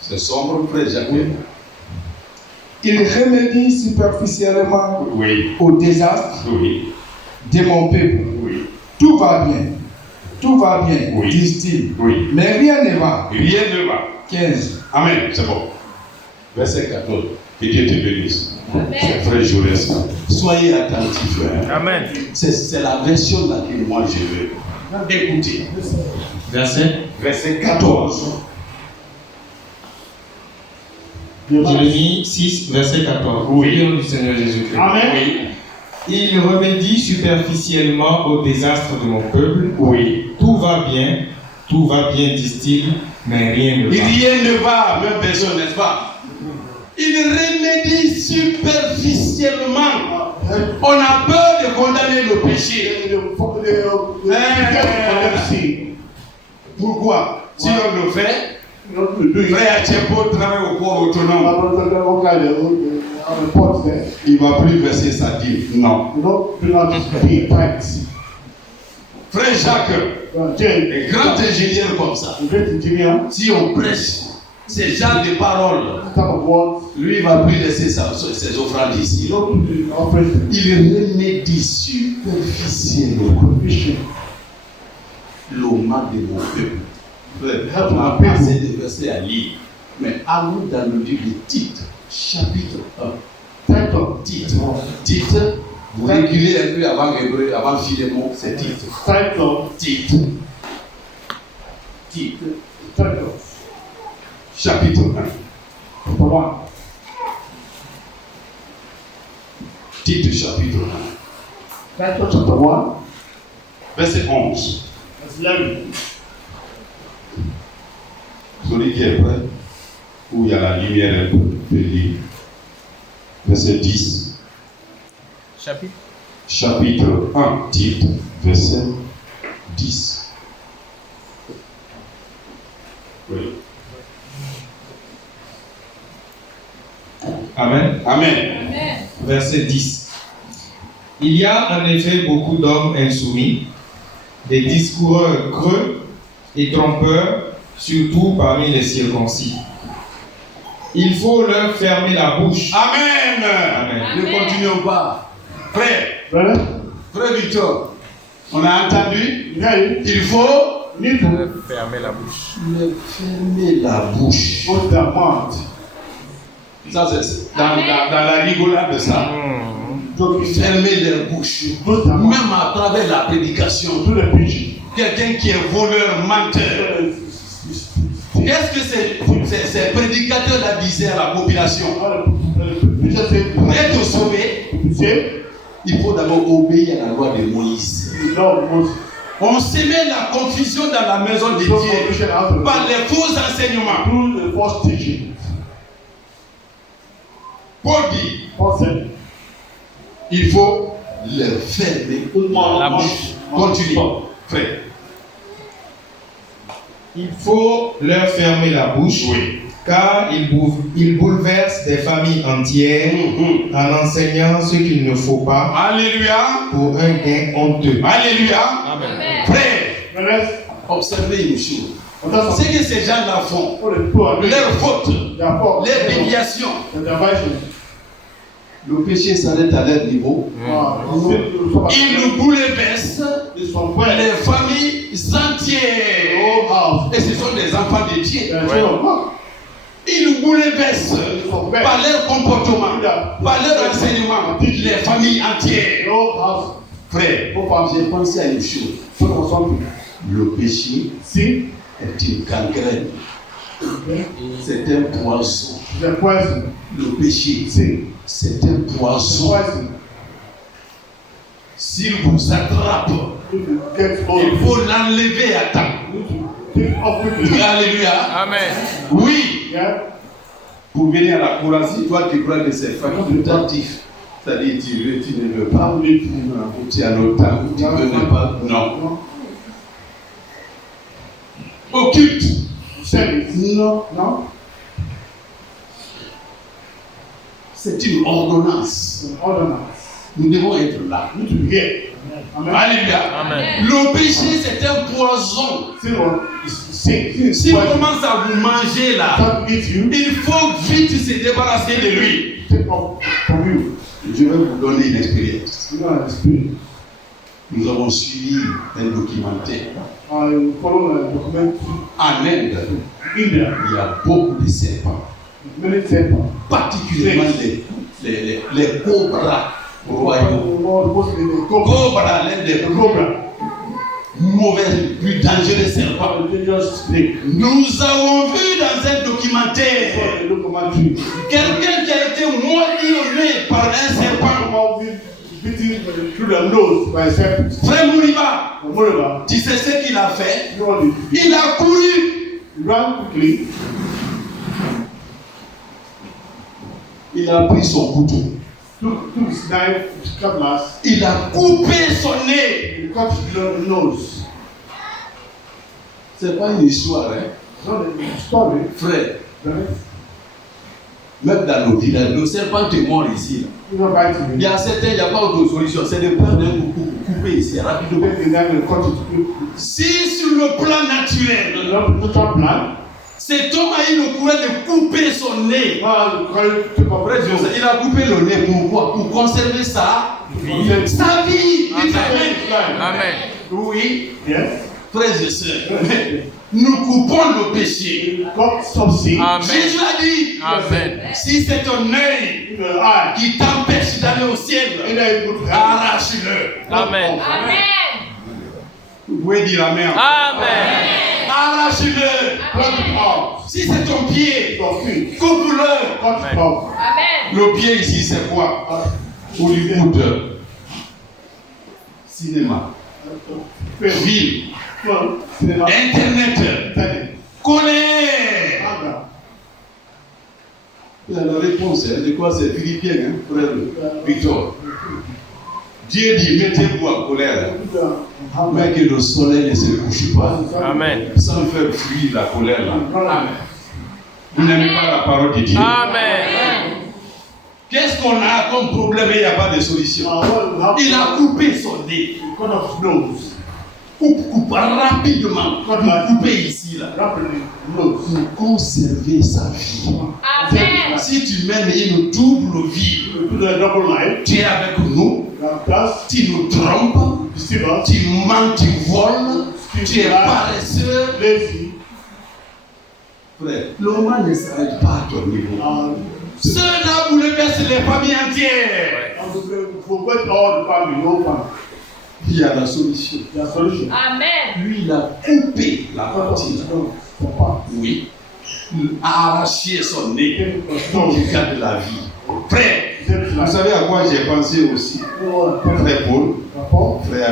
C'est sombre, frère Jacques. Il remédie superficiellement Oui. au désastre Oui. de mon peuple. Oui. Tout va bien. Tout va bien, Oui. disent-ils. Oui. Mais rien ne va. Rien ne va. 15. Amen. C'est bon. Verset 14. Que Dieu te bénisse. C'est frère Jaurès. Soyez attentifs, frère. Amen. C'est la version laquelle moi je veux. Écoutez. Verset 14. Jérémie 6, verset 14. Oui. Au nom du Seigneur Jésus-Christ. Amen. Oui. Il remédie superficiellement au désastre de mon peuple. Oui. Tout va bien, disent-ils, mais rien ne va. Rien ne va, même version, n'est-ce pas? Il remédie superficiellement. On a peur de condamner le péché. Pourquoi? Si on le fait, frère Tchepo travaille au port autonome. Il ne va plus verser sa dîme. Non. Frère Jacques, les grands ingénieurs comme ça, si on prêche ces genres de paroles, lui il ne va plus laisser ses offrandes ici. Il remédie superficiellement le mal de mon peuple. Frère, on a passé des versets à lire, mais allons dans le livre de Tite, chapitre 1. Tite, vous reculez un peu avant Philémon, c'est Tite. Tite, chapitre 1. Tite, chapitre 1. Verset 11. Verse 11. Celui qui est prêt, où il y a la lumière, peut lire. Verset 10. Chapitre 1, titre, verset 10. Oui. Amen. Amen. Verset 10. Il y a en effet beaucoup d'hommes insoumis, des discoureurs creux et trompeurs, surtout parmi les circoncis. Il faut leur fermer la bouche. Amen. Amen. Ne continuons pas. Frère, Brother, frère Victor, on a entendu, you hear it? il faut You need to Fermer la bouche. leur fermer la bouche. put their mouth. Ça, c'est dans la rigolade de ça. Donc, fermer leur bouche. Put their mouth. Même à travers la prédication. Do the preaching. Quelqu'un qui est voleur, menteur. Qu'est-ce que ces prédicateurs-là disaient à la population? Preacher said, Pour être sauvé, you say, il faut d'abord obéir à la loi de Moïse. you love Moses. On semait la confusion dans la maison de So Dieu confusion out of par les faux enseignements. through the false teaching. Paul dit, Paul said, il faut leur fermer la bouche. Continue, frère. Il faut leur fermer la bouche, Oui. car ils bouleversent des familles entières en enseignant ce qu'il ne faut pas Alléluia. pour un gain honteux. Alléluia. Amen. Frère, brothers, observez une chose. that's Ce que ces gens-là font, what the poor are doing. leurs fautes, They are poor. leurs déviations, And their vices. le péché s'arrête à leur niveau. Ils nous bouleversent It's from where? les familles The entières. whole house. Et ce sont des enfants de Dieu. They are children of God. Ils nous bouleversent par leur comportement, par leur enseignement, les familles entières. The whole house. Frère, j'ai pensé à une chose. So for something. Le péché Sin est une gangrène. C'est un poison. is a poison. Le péché, Sin c'est un is poison. poison. S'il vous attrape, If you get hold il of faut l'enlever à temps. you need to take off quickly. Alléluia. Amen. Oui. Yeah. Pour venir à la courage, toi tu crois que c'est facultatif. C'est-à-dire tu ne veux pas, tu as le temps, tu ne veux pas. Non. Occulte. Send it. Non. No. C'est une ordonnance. An ordinance. Nous devons être là. You need to be here. Amen. Alléluia. Amen. Le péché, c'est un poison. Sin is sin. Sin is S'il poison. commence à vous manger là, Can't eat you. il faut vite se débarrasser de lui. Take off from you. Je vais vous donner une expérience. You know the spirit. Nous avons suivi un documentaire. I follow a documentary En Inde, in India. il y a beaucoup de serpents, Many serpents. particulièrement les cobras royaux. Mostly the cobra. Cobra, l'un des The cobra. mauvais, plus dangereux serpents. How dangerous snake. Nous avons vu dans un documentaire So the documentary. quelqu'un qui a été mordu au nez par un serpent. Someone beaten through the nose by a serpent. Frère Mouriba, Moreover, tu sais ce qu'il a fait? you know what he did? Il a couru. He ran quickly. Il a pris son couteau. Took his knife, his cutlass, Il a coupé son nez. and cut the nose. C'est pas une histoire, hein? It's not a story, Frère. right? Même dans nos villages, le serpent est mort ici. Là. You don't bite Il me. y a certains, il n'y a pas d'autre solution. C'est de prendre un couper ici, rapidement. Take the knife and cut it quickly. Si sur le plan naturel, You have the total plan. cet homme a eu le courage de couper son nez. Now you call it take off Frère, the nose. il a coupé le nez pourquoi? Pour conserver sa vie. Sa vie. Amen. Amen. Oui, Yes. frères et sœurs, nous coupons le péché. God stop sin. Jésus a dit, Amen. si c'est ton œil In the eye. qui t'empêche d'aller au ciel, Either you go to heaven. arrache-le. Amen. Vous pouvez dire Amen. Amen. Arrache-le. Pluck it out. Si c'est ton pied, Your feet. coupe-le. Cut it off. Le pied ici, c'est quoi? Hollywood. Cinéma. Ville. Internet. Colère. La réponse, de quoi c'est philippien, hein, frère Victor. Dieu dit, mettez-vous en colère, mais que le soleil ne se couche pas. Amen. Sans faire fuir la colère là. Vous n'aimez pas la parole de Dieu. Amen. Qu'est-ce qu'on a comme problème et il n'y a pas de solution? Il a coupé son nez. Coupe rapidement. Coupé ici là. Pour conserver sa vie. Amen. Si tu mènes une double vie, tu es avec nous, tu nous trompes, tu mens, tu voles, tu es paresseux. Frère, l'homme ne s'arrête pas à ton niveau. Ceux-là bouleversent les familles entières. Il y a la solution. Amen. Lui, il a coupé la partie. Oui. Il a arraché son nez pour qu'il garde la vie. Frère, vous savez à quoi j'ai pensé aussi? Frère Paul, frère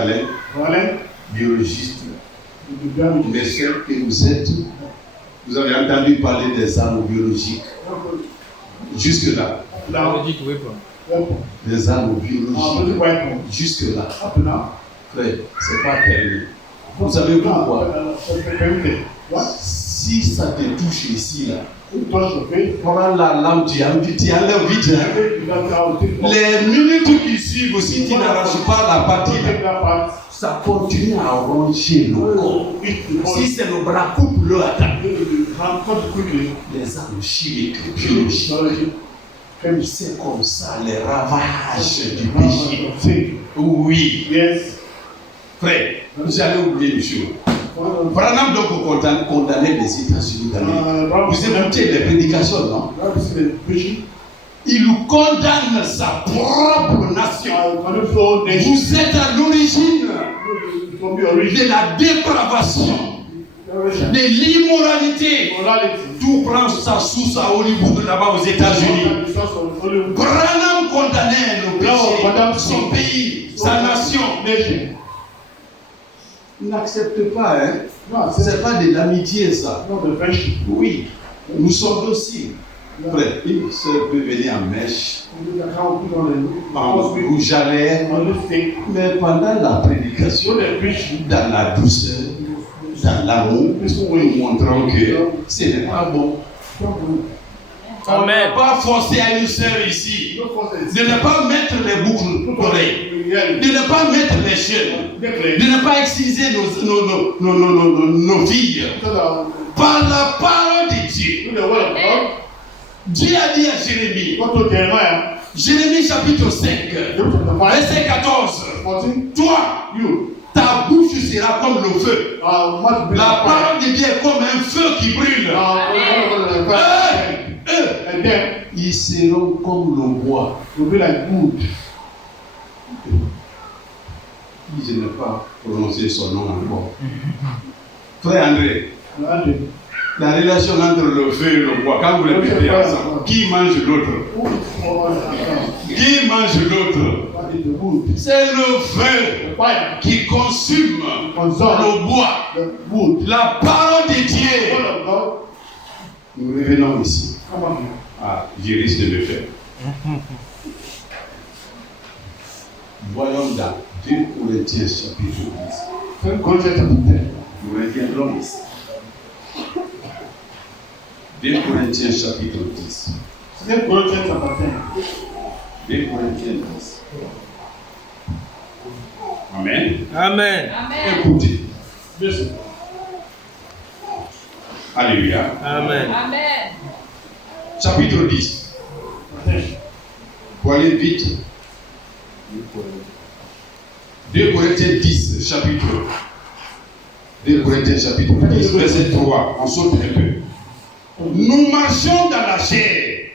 Alain, biologiste, médecin que vous êtes. Vous avez entendu parler des armes biologiques. Jusque-là. Des armes biologiques. Jusque-là. Frère, c'est pas terminé. Vous savez pourquoi? Si ça te touche ici, là, prends la lampe, tu enlèves vite. Les minutes qui suivent, si tu n'arraches pas la partie, ça continue à ronger le corps. Si c'est le bras, coupe-le à ta. Les armes chimiques, biologiques. C'est comme ça les ravages du péché. Oui. Frère, vous allez oublier les choses. Branham donc condamné les États-Unis d'Amérique. Vous écoutez les prédications, non? Il condamne sa propre nation. Vous êtes à l'origine de la dépravation, de l'immoralité. Tout prend sa source à Hollywood là-bas aux États-Unis. Branham condamnait le péché, son pays, sa nation. N'accepte pas, hein? C'est pas de l'amitié, ça. Oui, nous sommes aussi. Frère, une soeur peut venir en mèche, en rouge à lèvres, mais pendant la prédication, dans la douceur, dans l'amour, nous montrons que ce n'est pas bon. On ne va pas forcer à une sœur ici de ne pas mettre les boucles d'oreilles, de ne pas mettre les chaînes, de ne pas exciser nos filles par la parole de Dieu. Dieu a dit à Jérémie, Jérémie chapitre 5, verset 14, toi, ta bouche sera comme le feu. La parole de Dieu est comme un feu qui brûle. Ils seront comme le bois. Je n'ai pas prononcé son nom encore. Frère André, la relation entre le feu et le bois, quand vous les mettez ensemble, qui mange l'autre? Qui mange l'autre? C'est le feu qui consume le bois. La parole de Dieu. Nous revenons ici. Ah, je risque de le faire. Voyons dans 2 Corinthiens chapitre 10. Nous reviendrons ici. 2 Corinthiens chapitre 10. 2 Corinthiens 10. Amen. Amen. Écoutez. Alléluia. Amen. Amen. Chapitre 10. Pour aller vite. 2 Corinthiens 10, chapitre 2 Corinthiens chapitre 10, verset 3. On saute un peu. Nous marchons dans la chair.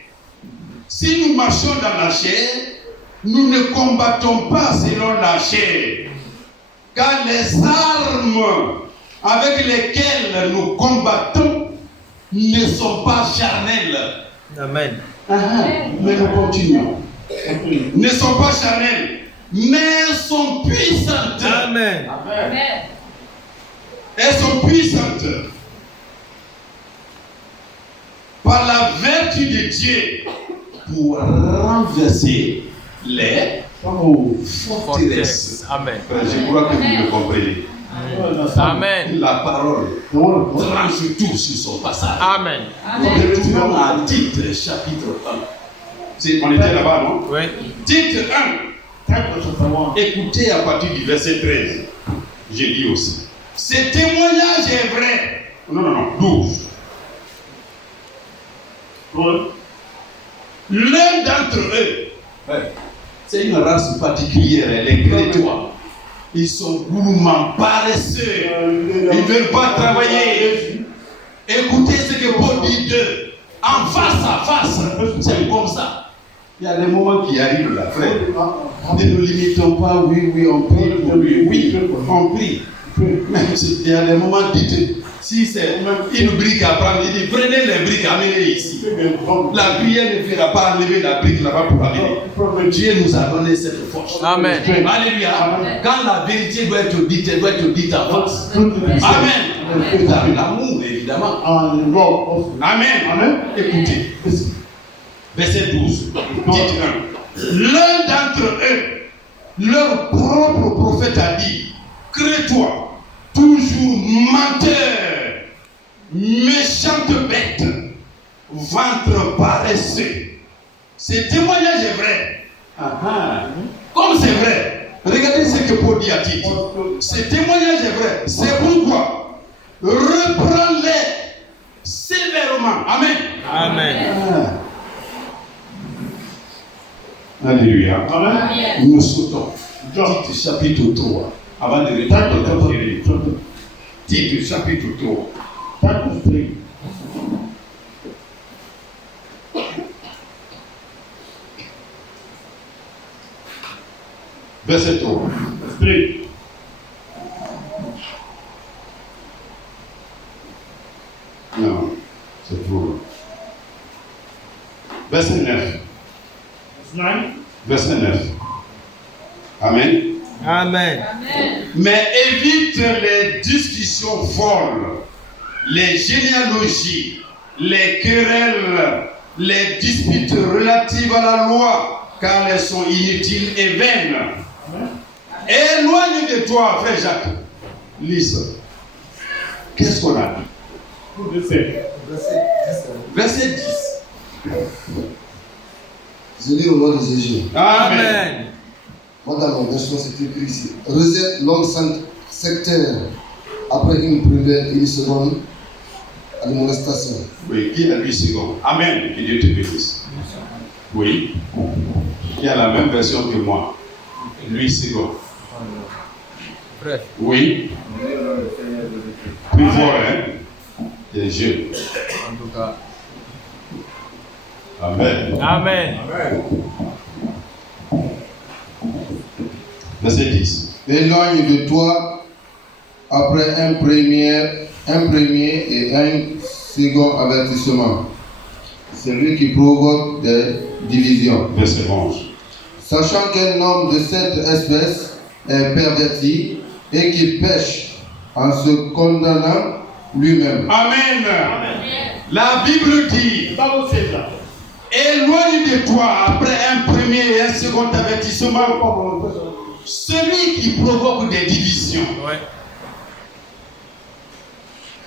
Si nous marchons dans la chair, nous ne combattons pas selon la chair. Car les armes avec lesquelles nous combattons ne sont pas charnelles. Amen. Mais nous continuons. Ne sont pas charnelles, Mais elles sont puissantes. Amen. Amen. Elles sont puissantes. Par la vertu de Dieu pour renverser les forteresses. Amen. Je crois que vous me comprenez. Amen. La parole tranche tout sur son passage. Amen. Retournons à Tite, chapitre 1. On était là-bas, non? Oui. Tite 1. Écoutez à partir du verset 13. J'ai dit aussi. Ce témoignage est vrai. Non, 12. L'un d'entre eux, c'est une race particulière, les Crétois. Ils sont gourmands, paresseux. Ils ne veulent pas travailler. Écoutez ce que Paul dit d'eux. En face à face. C'est comme ça. Il y a des moments qui arrivent là, frère. Ne nous limitons pas, oui, on prie pour lui. Oui, on prie. Mais il y a des moments, dites, si c'est une brique à prendre, il dit prenez les briques, amenez-les ici. La prière ne fera pas enlever la brique là-bas pour amener. Dieu nous a donné cette force. Amen. Alléluia. Quand la vérité doit être dite, elle doit être dite en face. Amen. Vous avez l'amour, évidemment. Amen. Écoutez. Verset 12. Dites 1. L'un d'entre eux, leur propre prophète a dit, crée-toi, toujours menteur, méchante bête, ventre paresseux. Ce témoignage est vrai. Comme c'est vrai, regardez ce que Paul dit à Tite. Ce témoignage est vrai. C'est pourquoi reprends-les sévèrement. Amen. Amen. Alléluia. Amen. Nous sautons. Tite chapitre 3. Avant de retourner dans la série. Tite chapitre 3. Verset 3. Non, c'est trop long. Verset 9. Verset 9. Amen. Amen. Mais évite les discussions folles, les généalogies, les querelles, les disputes relatives à la loi, car elles sont inutiles et vaines. Éloigne de toi, frère Jacques. Lise. Qu'est-ce qu'on a dit? Verset 10. Je lis au nom de Jésus. Amen. Moi, dans ma version, c'est écrit ici. Rejette l'homme sectaire après une première et une seconde admonestation. Oui, qui a 8 secondes? Amen. Que Dieu te bénisse. Oui. Il y a la même version que moi. 8 secondes. Oui. Plus fort, hein? Des jeux. En tout cas. Amen. Amen. Verset 10. Éloigne de toi après un premier et un second avertissement. Celui qui provoque des divisions. Verset 11. Sachant qu'un homme de cette espèce est perverti et qui pêche en se condamnant lui-même. Amen. La Bible dit, éloigne de toi après un premier et un second avertissement celui qui provoque des divisions. Ouais.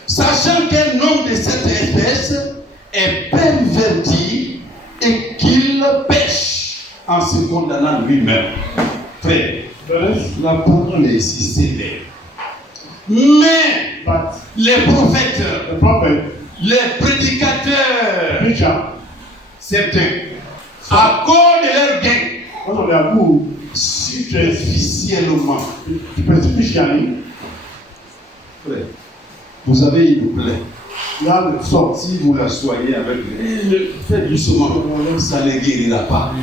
Sachant qu'un homme de cette espèce est perverti et qu'il pêche en se condamnant lui-même. Frère, la parole est ici sévère. Mais les prophètes, les prédicateurs, certains, à cause de leur gain, superficiellement, frère, vous avez une plaie. Si vous la soignez avec faites doucement, ça ne guérira pas.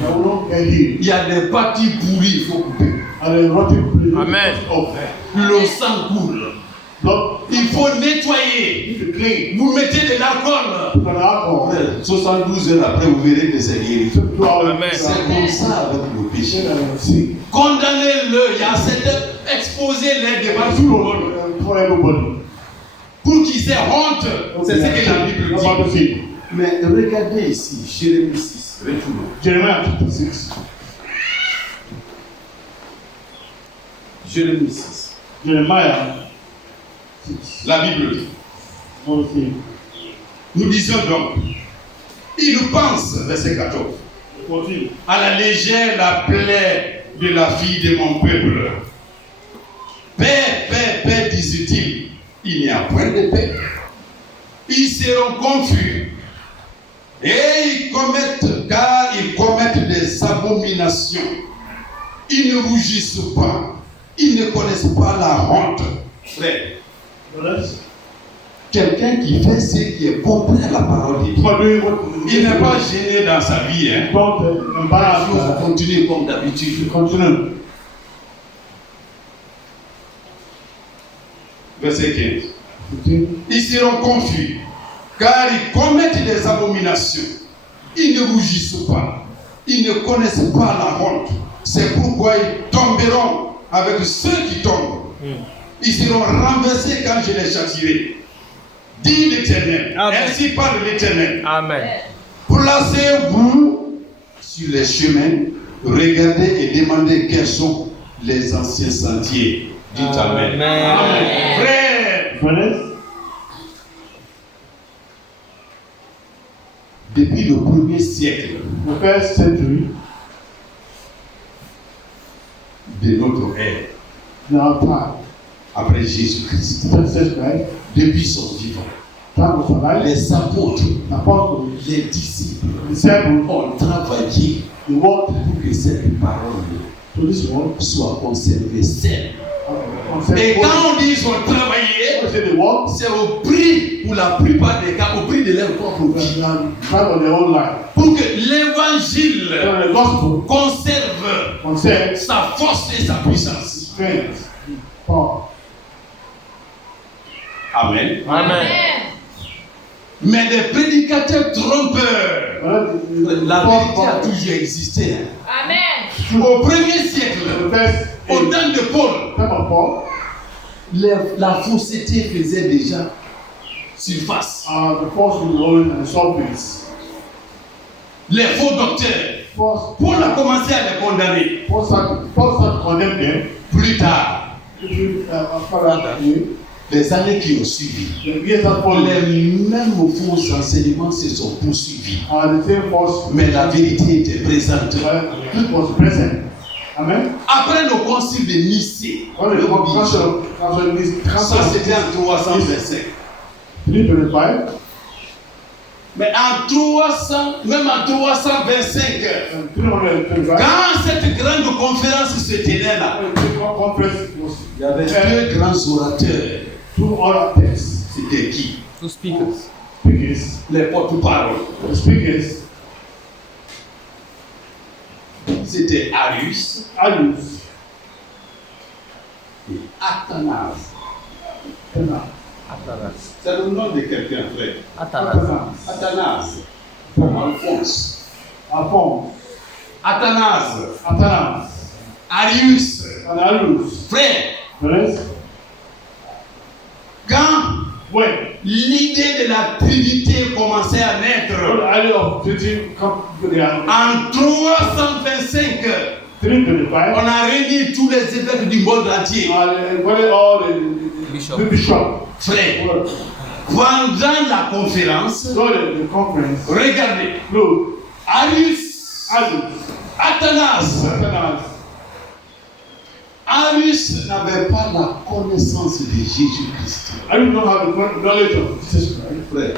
Il y a des parties pourries, il faut couper. Amen. Le sang coule. Blood, Il faut nettoyer. if you clean, Vous mettez de l'alcool. put an alcohol. 72 heures après, vous verrez que c'est guéri. 2 hours. Amen. C'est comme ça avec le péché. See, Condamnez-le. Il y a cette exposez-les devant tout le monde. for everybody. Pour qu'ils aient honte. C'est ce que la Bible About dit. the thing. Mais regardez ici, Jérémie 6. Retournons. Jeremiah chapter 6. Jérémie 6. Jeremiah 6. La Bible dit. What is it? Nous disons donc, il pense, verset 14, 14. à la légère la plaie de la fille de mon peuple. Paix, paix, paix, disait-il. Il n'y a point de paix. Ils seront confus. Et car ils commettent des abominations. Ils ne rougissent pas. Ils ne connaissent pas la honte. Frère, Brothers, quelqu'un qui fait ce qui est contraire à la parole de Dieu, you are doing what il n'est pas gêné dans sa vie. Hein. don't Il embarrass faut us. continuer comme d'habitude. Continue. Verset 15. 15. Ils seront confus, car ils commettent des abominations. Ils ne rougissent pas. Ils ne connaissent pas la honte. C'est pourquoi ils tomberont avec ceux qui tombent. Ils seront renversés quand je les châtierai. Dit l'Éternel. Amen. Ainsi parle l'Éternel. Amen. Placez-vous sur les chemins, regardez et demandez quels sont les anciens sentiers. Dites Amen. Amen. Frère, Brothers, depuis le premier siècle the first century, de notre ère, in our time, après Jésus-Christ, Jesus Christ, depuis son vivant, time was alive, les apôtres, apostles, les disciples disciples, ont travaillé they walked pour que cette parole to this world, soit conservée saine. concept. Et quand on dit ils ont travaillé, When they say they walked, c'est au prix, pour la plupart des cas, au prix de leur propre vie. drive on their own life. Pour que l'évangile The gospel conserve concept, sa force et sa puissance. strength, power. Amen. Amen. Mais des prédicateurs trompeurs, la vérité a toujours existé. Amen. Au premier siècle, The first au age, temps de Paul, time of Paul, la fausseté faisait déjà surface. the false will always and the surface. Les faux docteurs, False, Paul a commencé à les condamner. false start condemn them. Plus tard, After les années qui ont suivi, the years that follow, les mêmes faux enseignements se sont poursuivis. the same false, Mais la vérité était présente. truth was present. Amen. Après le concile de Nicée, When the council ça c'était en 325. 325 Mais en 300, même en 325, and 325, quand cette grande conférence se tenait là, the conference was il y avait deux grands orateurs. two other texts. C'était qui? Two speakers. Speakers, Les porte-paroles. the speakers, C'était Arius Arius, et Athanase. Athanas, C'est le nom de quelqu'un, frère. Athanase. Alphonse. Alphonse, Athanase. Athanas, Arius. and Arius. Frère, Brothers, quand when l'idée de la Trinité commençait à naître, the idea of Trinity come to the en 325, 325, on a réuni tous les évêques du monde entier. and when all the bishop Frère, were pendant la conférence, so the conference, regardez, look, Arius, Arius, Athanase, Athanas, Arius n'avait pas la connaissance de Jésus-Christ. Arius don't have the knowledge of Jesus Christ. Frère,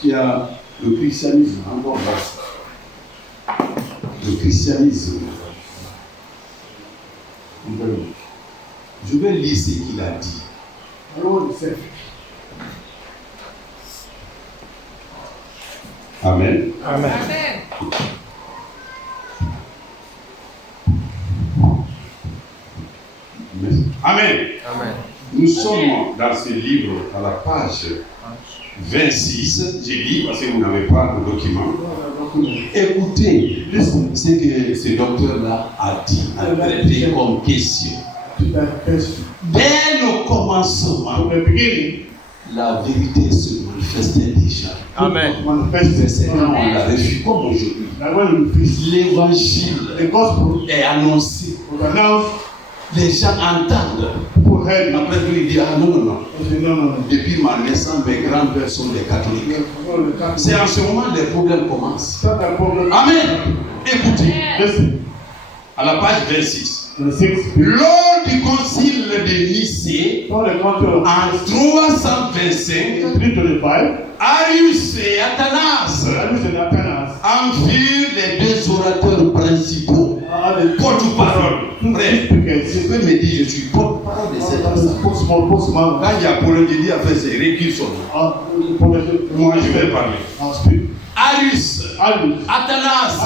qui a le christianisme encore vaste. Le christianisme. Je vais lire ce qu'il a dit. I don't want to say. Amen. Amen. Amen. Amen. Nous sommes dans ce livre à la page 26. J'ai dit parce que vous n'avez pas le document. Écoutez ce que ce docteur-là a dit, a traité comme question. Dès le commencement, la vérité se manifestait déjà. Amen. Verset 1, on l'a reçu comme aujourd'hui. L'évangile est annoncé. Les gens entendent. Après, il dit, ah non. Depuis ma naissance, mes grands-pères sont des catholiques. C'est en ce moment que les problèmes commencent. Amen. Écoutez, à la page 26. Lors du concile de Nicée, en 325, Arius et Athanas en furent les deux orateurs principaux. Porte-parole. Bref, je peux me dire, je suis porte-parole de cette assemblée. Quand il y a problème, je dis à faire c'est recul son nom. Moi, je vais parler. Arius, Athanas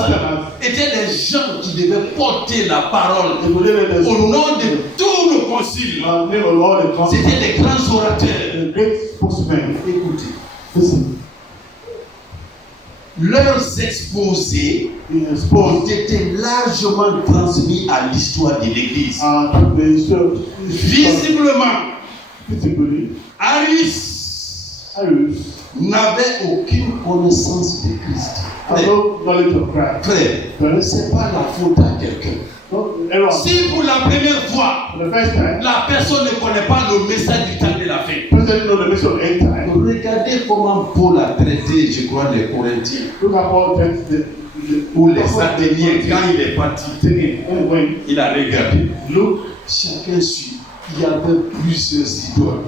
étaient des gens qui devaient porter la parole au nom de tout le concile. C'était les grands orateurs. Écoutez. Leurs exposés ont été largement transmis à l'histoire de l'Église. Visiblement, Arius n'avait aucune connaissance de Christ. Frère, ce n'est pas la faute à quelqu'un. Si pour la première fois, la personne ne connaît pas le message du temps de la fin, regardez comment Paul a traité, je crois, les Corinthiens ou les Athéniens. Quand il est parti, il a regardé. Chacun suit. Il y avait plusieurs idoles.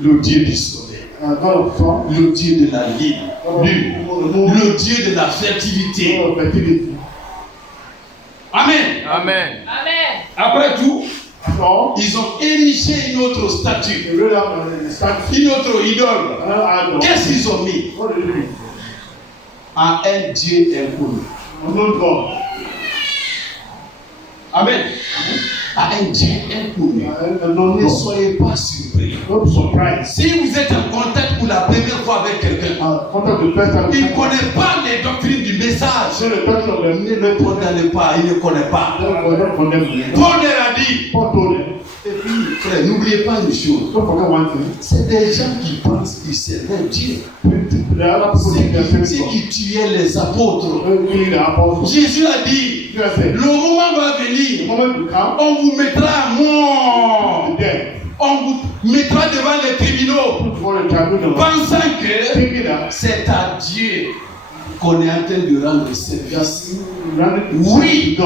Le Dieu du soleil, le Dieu de la lune, le Dieu de la fertilité. Amen. Amen. Après tout, ils ont érigé une autre statue, une autre idole. Qu'est-ce qu'ils ont mis? À un Dieu inconnu. Amen. À un Dieu inconnu. Ne soyez pas surpris. Si vous êtes en contact pour la première fois avec quelqu'un, il ne connaît pas les doctrines du message. Ne le condamnez pas, il ne connaît pas. Paul leur a dit. Et puis, frère, n'oubliez pas une chose. C'est des gens qui pensent qu'ils servaient Dieu. C'est qui tuaient les apôtres. Jésus a dit, le moment va venir, on vous mettra à mort. On vous mettra devant les tribunaux, pensant que c'est à Dieu qu'on est en train de rendre service. Oui,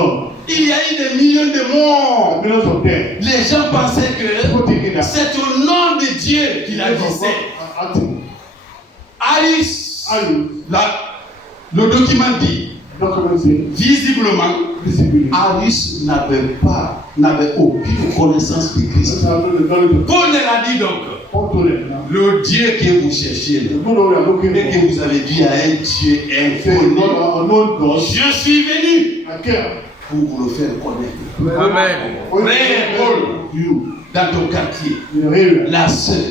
il y a eu des millions de morts. Les gens pensaient que c'est au nom de Dieu qu'il agissait. Alice, le document dit, visiblement, Arius n'avait aucune connaissance de Christ. Paul l'a dit donc, le Dieu que vous cherchez, et que vous avez dit à un Dieu inconnu, je suis venu pour vous le faire connaître. Amen. Frère Paul, dans ton quartier, la sœur,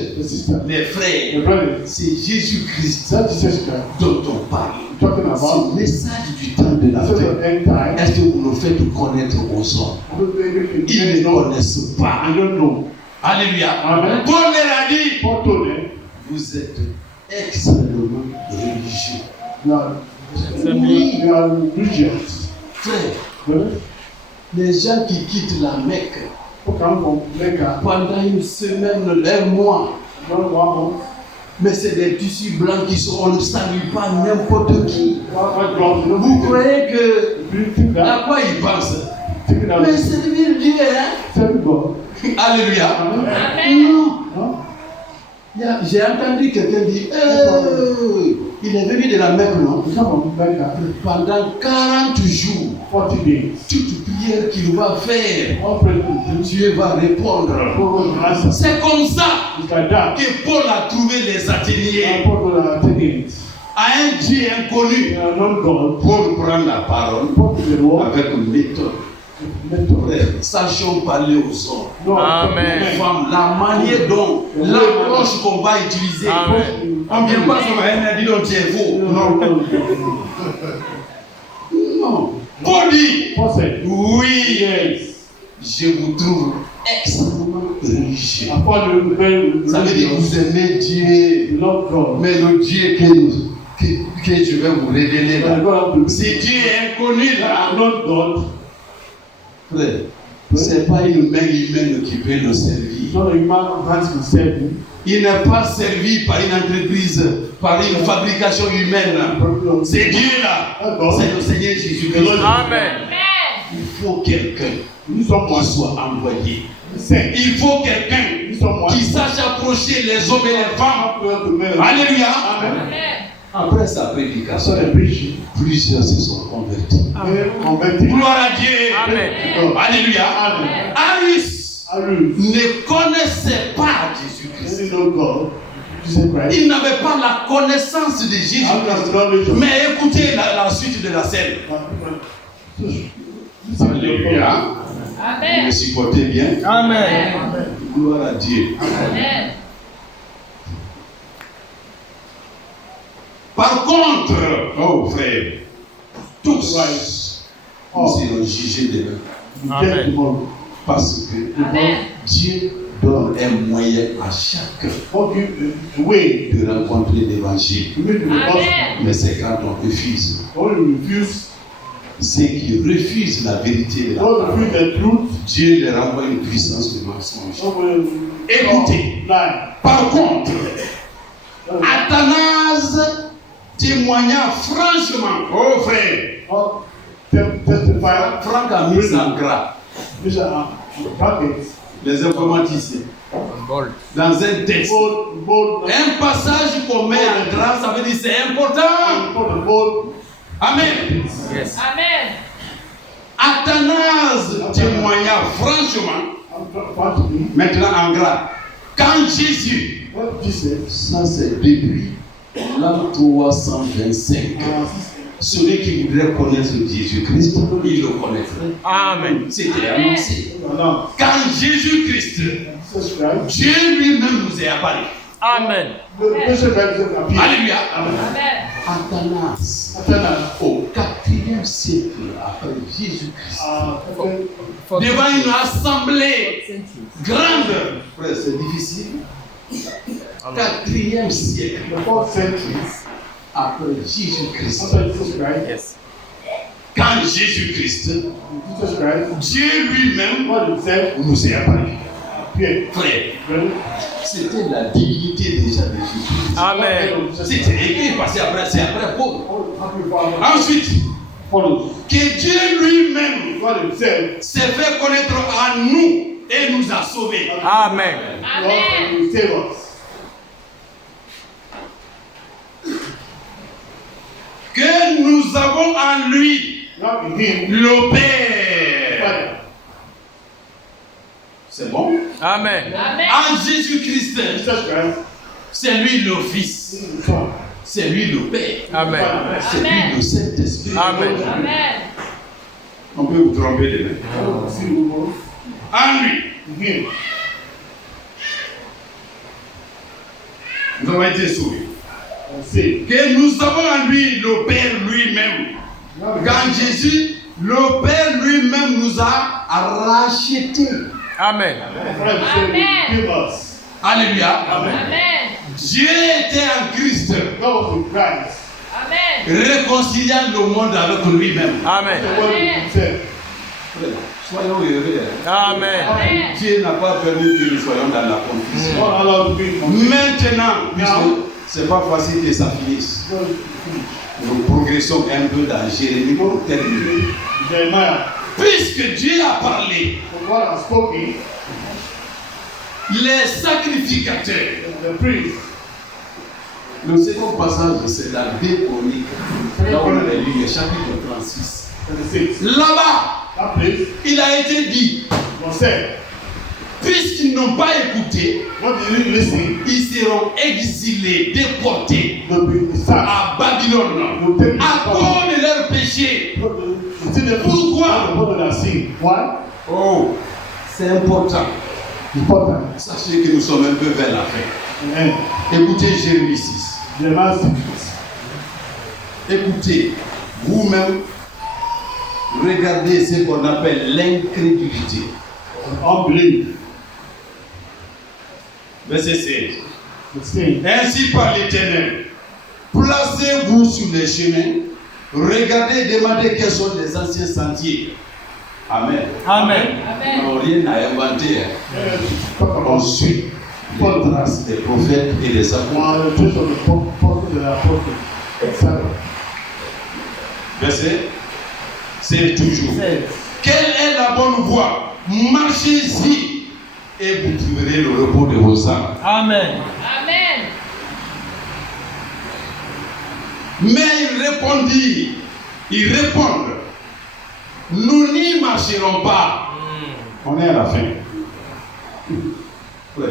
les frères, c'est Jésus-Christ dont on parle. C'est le message du temps de la fin. Est-ce que vous le faites connaître aux hommes? Ils ne connaissent pas. Alléluia. Paul leur a dit, vous êtes extrêmement religieux. Frère, les gens qui quittent la Mecque pendant une semaine, un mois, mais c'est des tissus blancs qui sont, on ne salue pas n'importe qui. Vous croyez que à quoi ils pensent? Mais servir Dieu, hein? Alléluia. Non. J'ai entendu quelqu'un dire, il est venu de la Mecque, non? Pendant 40 jours, toute prière qu'il va faire, Dieu va répondre. C'est comme ça que Paul a trouvé les Athéniens. À un Dieu inconnu, Paul prend la parole avec une méthode. Frère, sachons parler aux hommes. Non, Amen. Les femmes, la manière dont l'approche qu'on va utiliser. Amen. On ne vient pas sur ma haine et dit donc tu es faux. Non, non. Non. Paul dit, Français. oui, Yes. je vous trouve extrêmement religieux. À part le nouvel, Ça veut dire que vous aimez Dieu. love God. Mais le Dieu que je vais vous révéler là, c'est Dieu inconnu là. Not God. Frère, ce n'est pas une main humaine qui peut le servir. Not a human hand to serve you. Il n'est pas servi par une entreprise, par une fabrication humaine. C'est Dieu là. C'est le Seigneur Jésus-Christ. Amen. Il faut quelqu'un Nous sommes moi. qui soit envoyé. C'est. Il faut quelqu'un Nous sommes moi. qui sache approcher les hommes et les femmes. Alléluia. Alléluia. Amen. Après sa prédication, That's what I preach. plusieurs se sont convertis. Converted. Gloire à Dieu. Amen. Alléluia. Amen. Arius Hallelujah. ne connaissait pas Jésus-Christ. This is no God. Jesus Christ. Il n'avait pas la connaissance de Jésus-Christ. Mais écoutez la suite de la scène. Alléluia. Vous me Amen. supportez bien. Amen. Gloire à Dieu. Amen. Par contre, oh frère, tous nous serons jugés demain. Amen. Parce que Amen. Dieu donne un moyen à chacun Forgive the way. de rencontrer l'évangile. To make the gospel. Amen. Mais c'est quand on refuse. All you refuse. Ceux qui refusent la vérité de la All parole, refuse the truth. Dieu leur envoie une puissance de mensonge. Nobody. Écoutez. Lie. Par contre, Athanase témoigna franchement, oh frère, Oh, testify. Franck a mis en gras These are targets. les informaticiens dans un texte. Bold. Un passage qu'on met en gras, ça veut dire c'est important. Bold. Amen. Amen. Athanase témoigna franchement, maintenant en gras. Quand Jésus, What Jesus? ça c'est depuis l'an 325, celui qui voudrait connaître Jésus-Christ, il le connaîtrait. Amen. C'était annoncé. No. Quand Jésus-Christ, Jesus Christ. Dieu lui-même nous est apparu. Amen. Bishop Christ appeared. Alléluia. Amen. Athanas, Athanas. au 4e siècle après Jésus-Christ, Uh, devant une assemblée grande. Frère, c'est difficile. 4e siècle the 4th century. après Jésus-Christ. After Jesus Christ. Quand Jésus-Christ, Jesus Christ. Dieu lui-même God himself nous est apparu. appeared. Frère, c'était la divinité déjà de Jésus-Christ. Amen. C'était écrit parce que c'est après Paul. Ensuite, Follow. que Dieu lui-même God himself. s'est fait connaître à nous et nous a sauvés. Amen. God will save us. Que nous avons en lui Now in him. le Père. Father. C'est bon? Amen. Amen. En Jésus-Christ, Jesus Christ. c'est lui le Fils, This is the Son. c'est lui le Père, Amen. c'est lui le Saint-Esprit. Amen. Amen. On peut vous tromper demain. See you more. En lui, In him. nous avons été sauvés. And saved. Que nous avons en lui le Père lui-même. Now in Quand Jésus, le Père lui-même nous a rachetés. Amen. Father himself will give us. Alléluia. Amen. Dieu était en Christ, God was in Christ. Amen. réconciliant le monde avec lui-même. Amen. The word himself. Soyons heureux. Amen. Amen. Dieu n'a pas permis que nous soyons dans la confusion. God allowed to be in Maintenant, puisque c'est pas facile que ça finisse, nous progressons un peu dans Jérémie pour terminer. Jeremiah. Puisque Dieu a parlé, For God has spoken. les sacrificateurs, The priest. le second passage c'est la 2 Chroniques. Là on a lu le chapitre 36. 36. Là-bas, That place il a été dit, was said. Puisqu'ils n'ont pas écouté, What did you listen? ils seront exilés, déportés They'll be sad. à Babylone à cause de leurs péchés. Pourquoi? What did I sing? Why? Oh, c'est important. Important. Sachez que nous sommes un peu vers la fin. Amen. Écoutez Jérémie 6. Jeremiah 6. Écoutez, vous-même, regardez ce qu'on appelle l'incrédulité. Unbelief. Verset 16. The same. Ainsi par l'Éternel, placez-vous sur les chemins, regardez et demandez quels sont les anciens sentiers. Amen. Amen. On n'a rien à inventer. Hein. Talk about On suit les traces des prophètes et des apôtres. the church of the prophets and the apostles, etc. Verset, c'est toujours. Quelle est la bonne voie? Marchez-y et vous trouverez le repos de vos âmes. Amen. Amen. Mais ils répondent, nous n'y marcherons pas. On est à la fin. Ouais.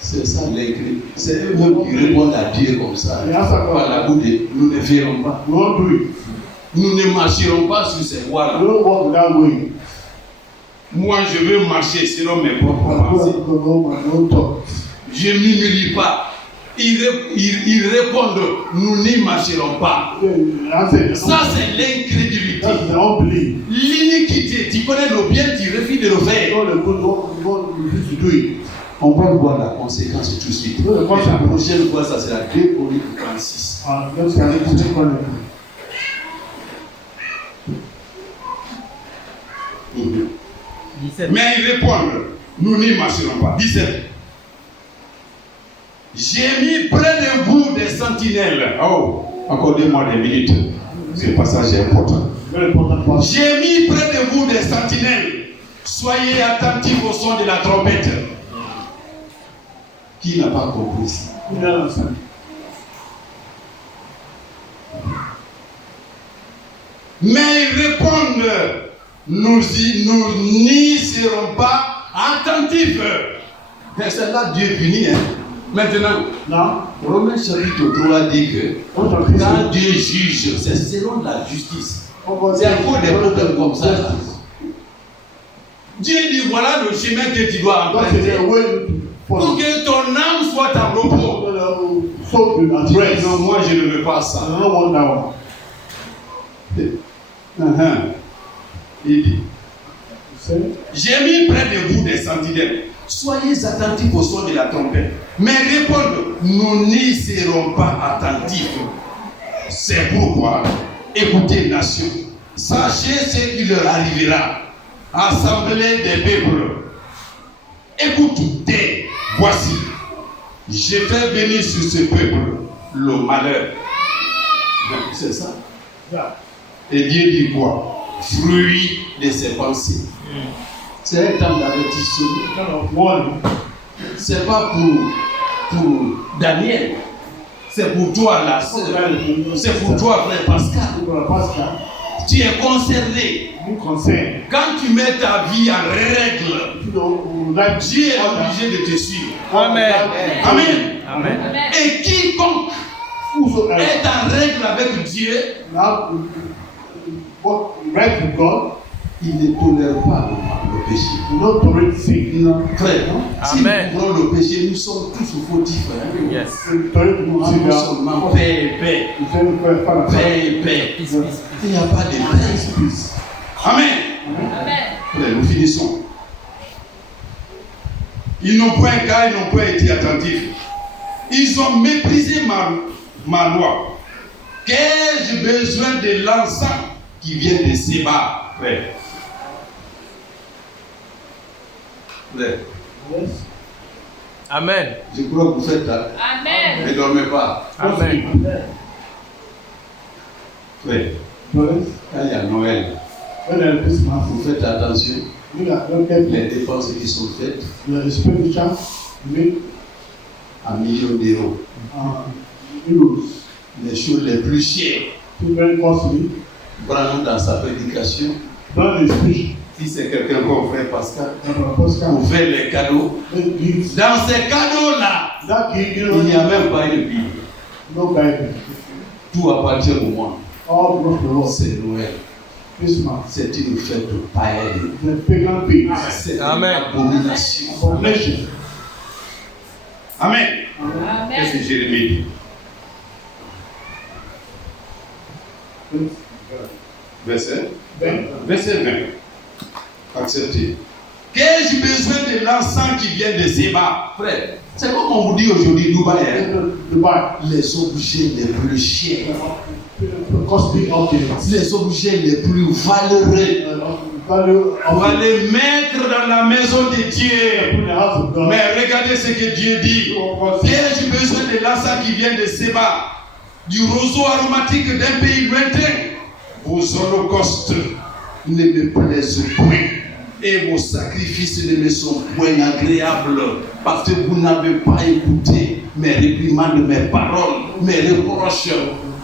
C'est ça l'incrédulité. C'est eux-mêmes qui répondent à Dieu comme ça. Par la bouche de nous ne verrons pas. We won't do it. Nous ne marcherons pas sur ces We voies-là. don't walk without way. Moi, je veux marcher selon mes propres I pensées. go home and no talk. Je ne m'humilie pas. Ils répondent, nous n'y marcherons pas. Ça, c'est l'incrédulité. That's the unbelief. L'iniquité. Tu connais le bien, tu refuses de le faire. All the good God refuse to do it. On va voir la conséquence tout de suite. Oui, la conséquence. La prochaine fois, ça sera 2 Corinthiens 36. Let's carry it to God. Mais ils répondent, nous n'y marcherons pas. 17. J'ai mis près de vous des sentinelles. Oh, accordez-moi des minutes. Ce passage est important. Very important part. J'ai mis près de vous des sentinelles. Soyez attentifs au son de la trompette. Qui n'a pas compris ça? You don't understand. Mais ils répondent, nous n'y serons pas attentifs. Mais c'est là Dieu punit. Hein. Maintenant, Now, Romains chapitre 3 dit que what are Christians? quand Dieu juge, c'est selon la justice. What C'est à cause des problèmes comme ça. Là. Dieu dit voilà le chemin que tu dois God said, emprunter way to pour follow. que ton âme soit en repos. So good at Tu dis, rest. non, moi je ne veux pas I ça. don't want that one. Il dit, Say, j'ai mis près de vous des sentinelles. Soyez attentifs au son de la trompette. Mais répondent, nous n'y serons pas attentifs. C'est pourquoi, écoutez, nation, sachez ce qui leur arrivera. Assemblée des peuples, écoutez, voici, je fais venir sur ce peuple le malheur. C'est ça. yeah. Et Dieu dit quoi? Fruit de ses pensées. C'est un temps d'avertissement. Kind of warning. C'est pas pour Daniel. C'est pour toi, la sœur. C'est pour toi, frère Pascal. Brother Pascal, Tu es concerné. be concerned. Quand tu mets ta vie en règle, You know, like Dieu est obligé de te suivre. Amen. Amen. Amen. Amen. Et quiconque whosoever est en règle avec Dieu, now what right with God, il ne tolère pas le péché. you don't tolerate sin. Non, frère, si Amen. nous prenons le péché, nous sommes tous fautifs. Hein? Yes. You tolerate no sin. Nous seulement paix et paix. You say, Father, Paix et paix. Il n'y a pas de paix. peace. Amen. Amen. Frère, nous finissons. Ils n'ont point qu'à, ils n'ont point été attentifs. Ils ont méprisé ma loi. Qu'ai-je besoin de l'encens qui vient de Séba, frère? Frère, Yes. Amen. je crois que vous faites ça. Amen. Ne dormez pas. Amen. Frère, Brothers, quand il y a Noël, when there is Christmas, vous faites attention. you don't get Les dépenses qui sont faites the expenditure, you make à millions d'euros. euros. Les choses les plus chères. It's very costly. Branham, dans sa prédication, Dans les speech, Si c'est quelqu'un comme frère Pascal, Pascal, ouvert les cadeaux. gives Dans ces cadeaux-là, that gift, il n'y a même pas une Bible. no Bible. Tout appartient au monde. All belongs to us. C'est Noël. Christmas, C'est une fête païenne. the pagan pigs, C'est une Amen. abomination. abomination. Amen. Qu'est-ce que Amen. Jérémie dit? Verset 20. Acceptez. Qu'ai-je besoin de l'encens qui vient de Séba? Frère, c'est comme on vous dit aujourd'hui, Dubaï, hein? Dubai, Les objets les plus chers, costly objects. les objets les plus valeureux, Value on va of les mettre dans la maison de Dieu. in the house of God. Mais regardez ce que Dieu dit. Qu'ai-je besoin de l'encens qui vient de Séba, du roseau aromatique d'un pays lointain? Vos holocaustes ne me plaisent point et vos sacrifices ne me sont point agréables parce que vous n'avez pas écouté mes réprimandes, mes paroles, mes reproches.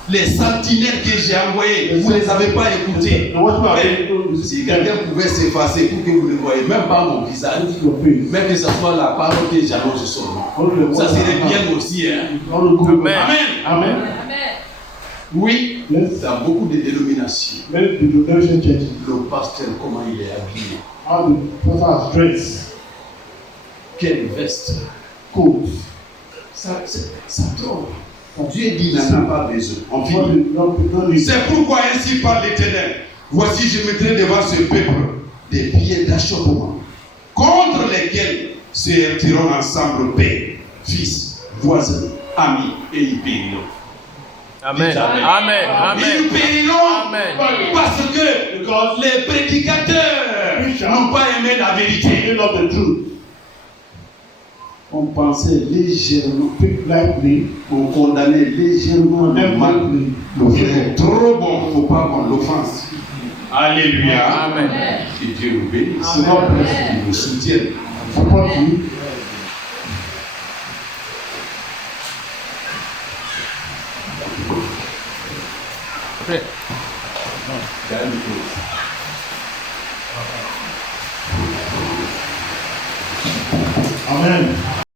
Les sentinelles que j'ai envoyées, vous ne les avez pas écoutées. Mais si quelqu'un pouvait s'effacer pour que vous ne voyez même pas mon visage, mais que ce soit la parole que j'annonce seulement, ça serait bien aussi. Hein? Amen. Amen. Amen. Amen. Oui, Yes. dans beaucoup de dénominations, Many denomination churches, le pasteur, comment il est habillé, how the pastor has dressed, quelle veste, coats. ça trompe. Dieu dit, il n'en a pas besoin. On What finit. don't need. C'est pourquoi ainsi parle l'Éternel. Voici, je mettrai devant ce peuple des pieds d'achoppement, contre lesquels se heurteront ensemble père, fils, voisins, amis, et ils périront. Amen. Dites Amen. Amen. Ils Amen. périront Amen. parce que les prédicateurs n'ont pas aimé la vérité. They love the truth. On pensait légèrement, Think lightly, on condamnait légèrement le mal. lightly. Le frère est trop bon, il ne faut pas qu'on l'offense. Alléluia. Amen. Que Dieu nous bénisse. Amen. Qu'il nous soutienne. Support you. Frère. Amen.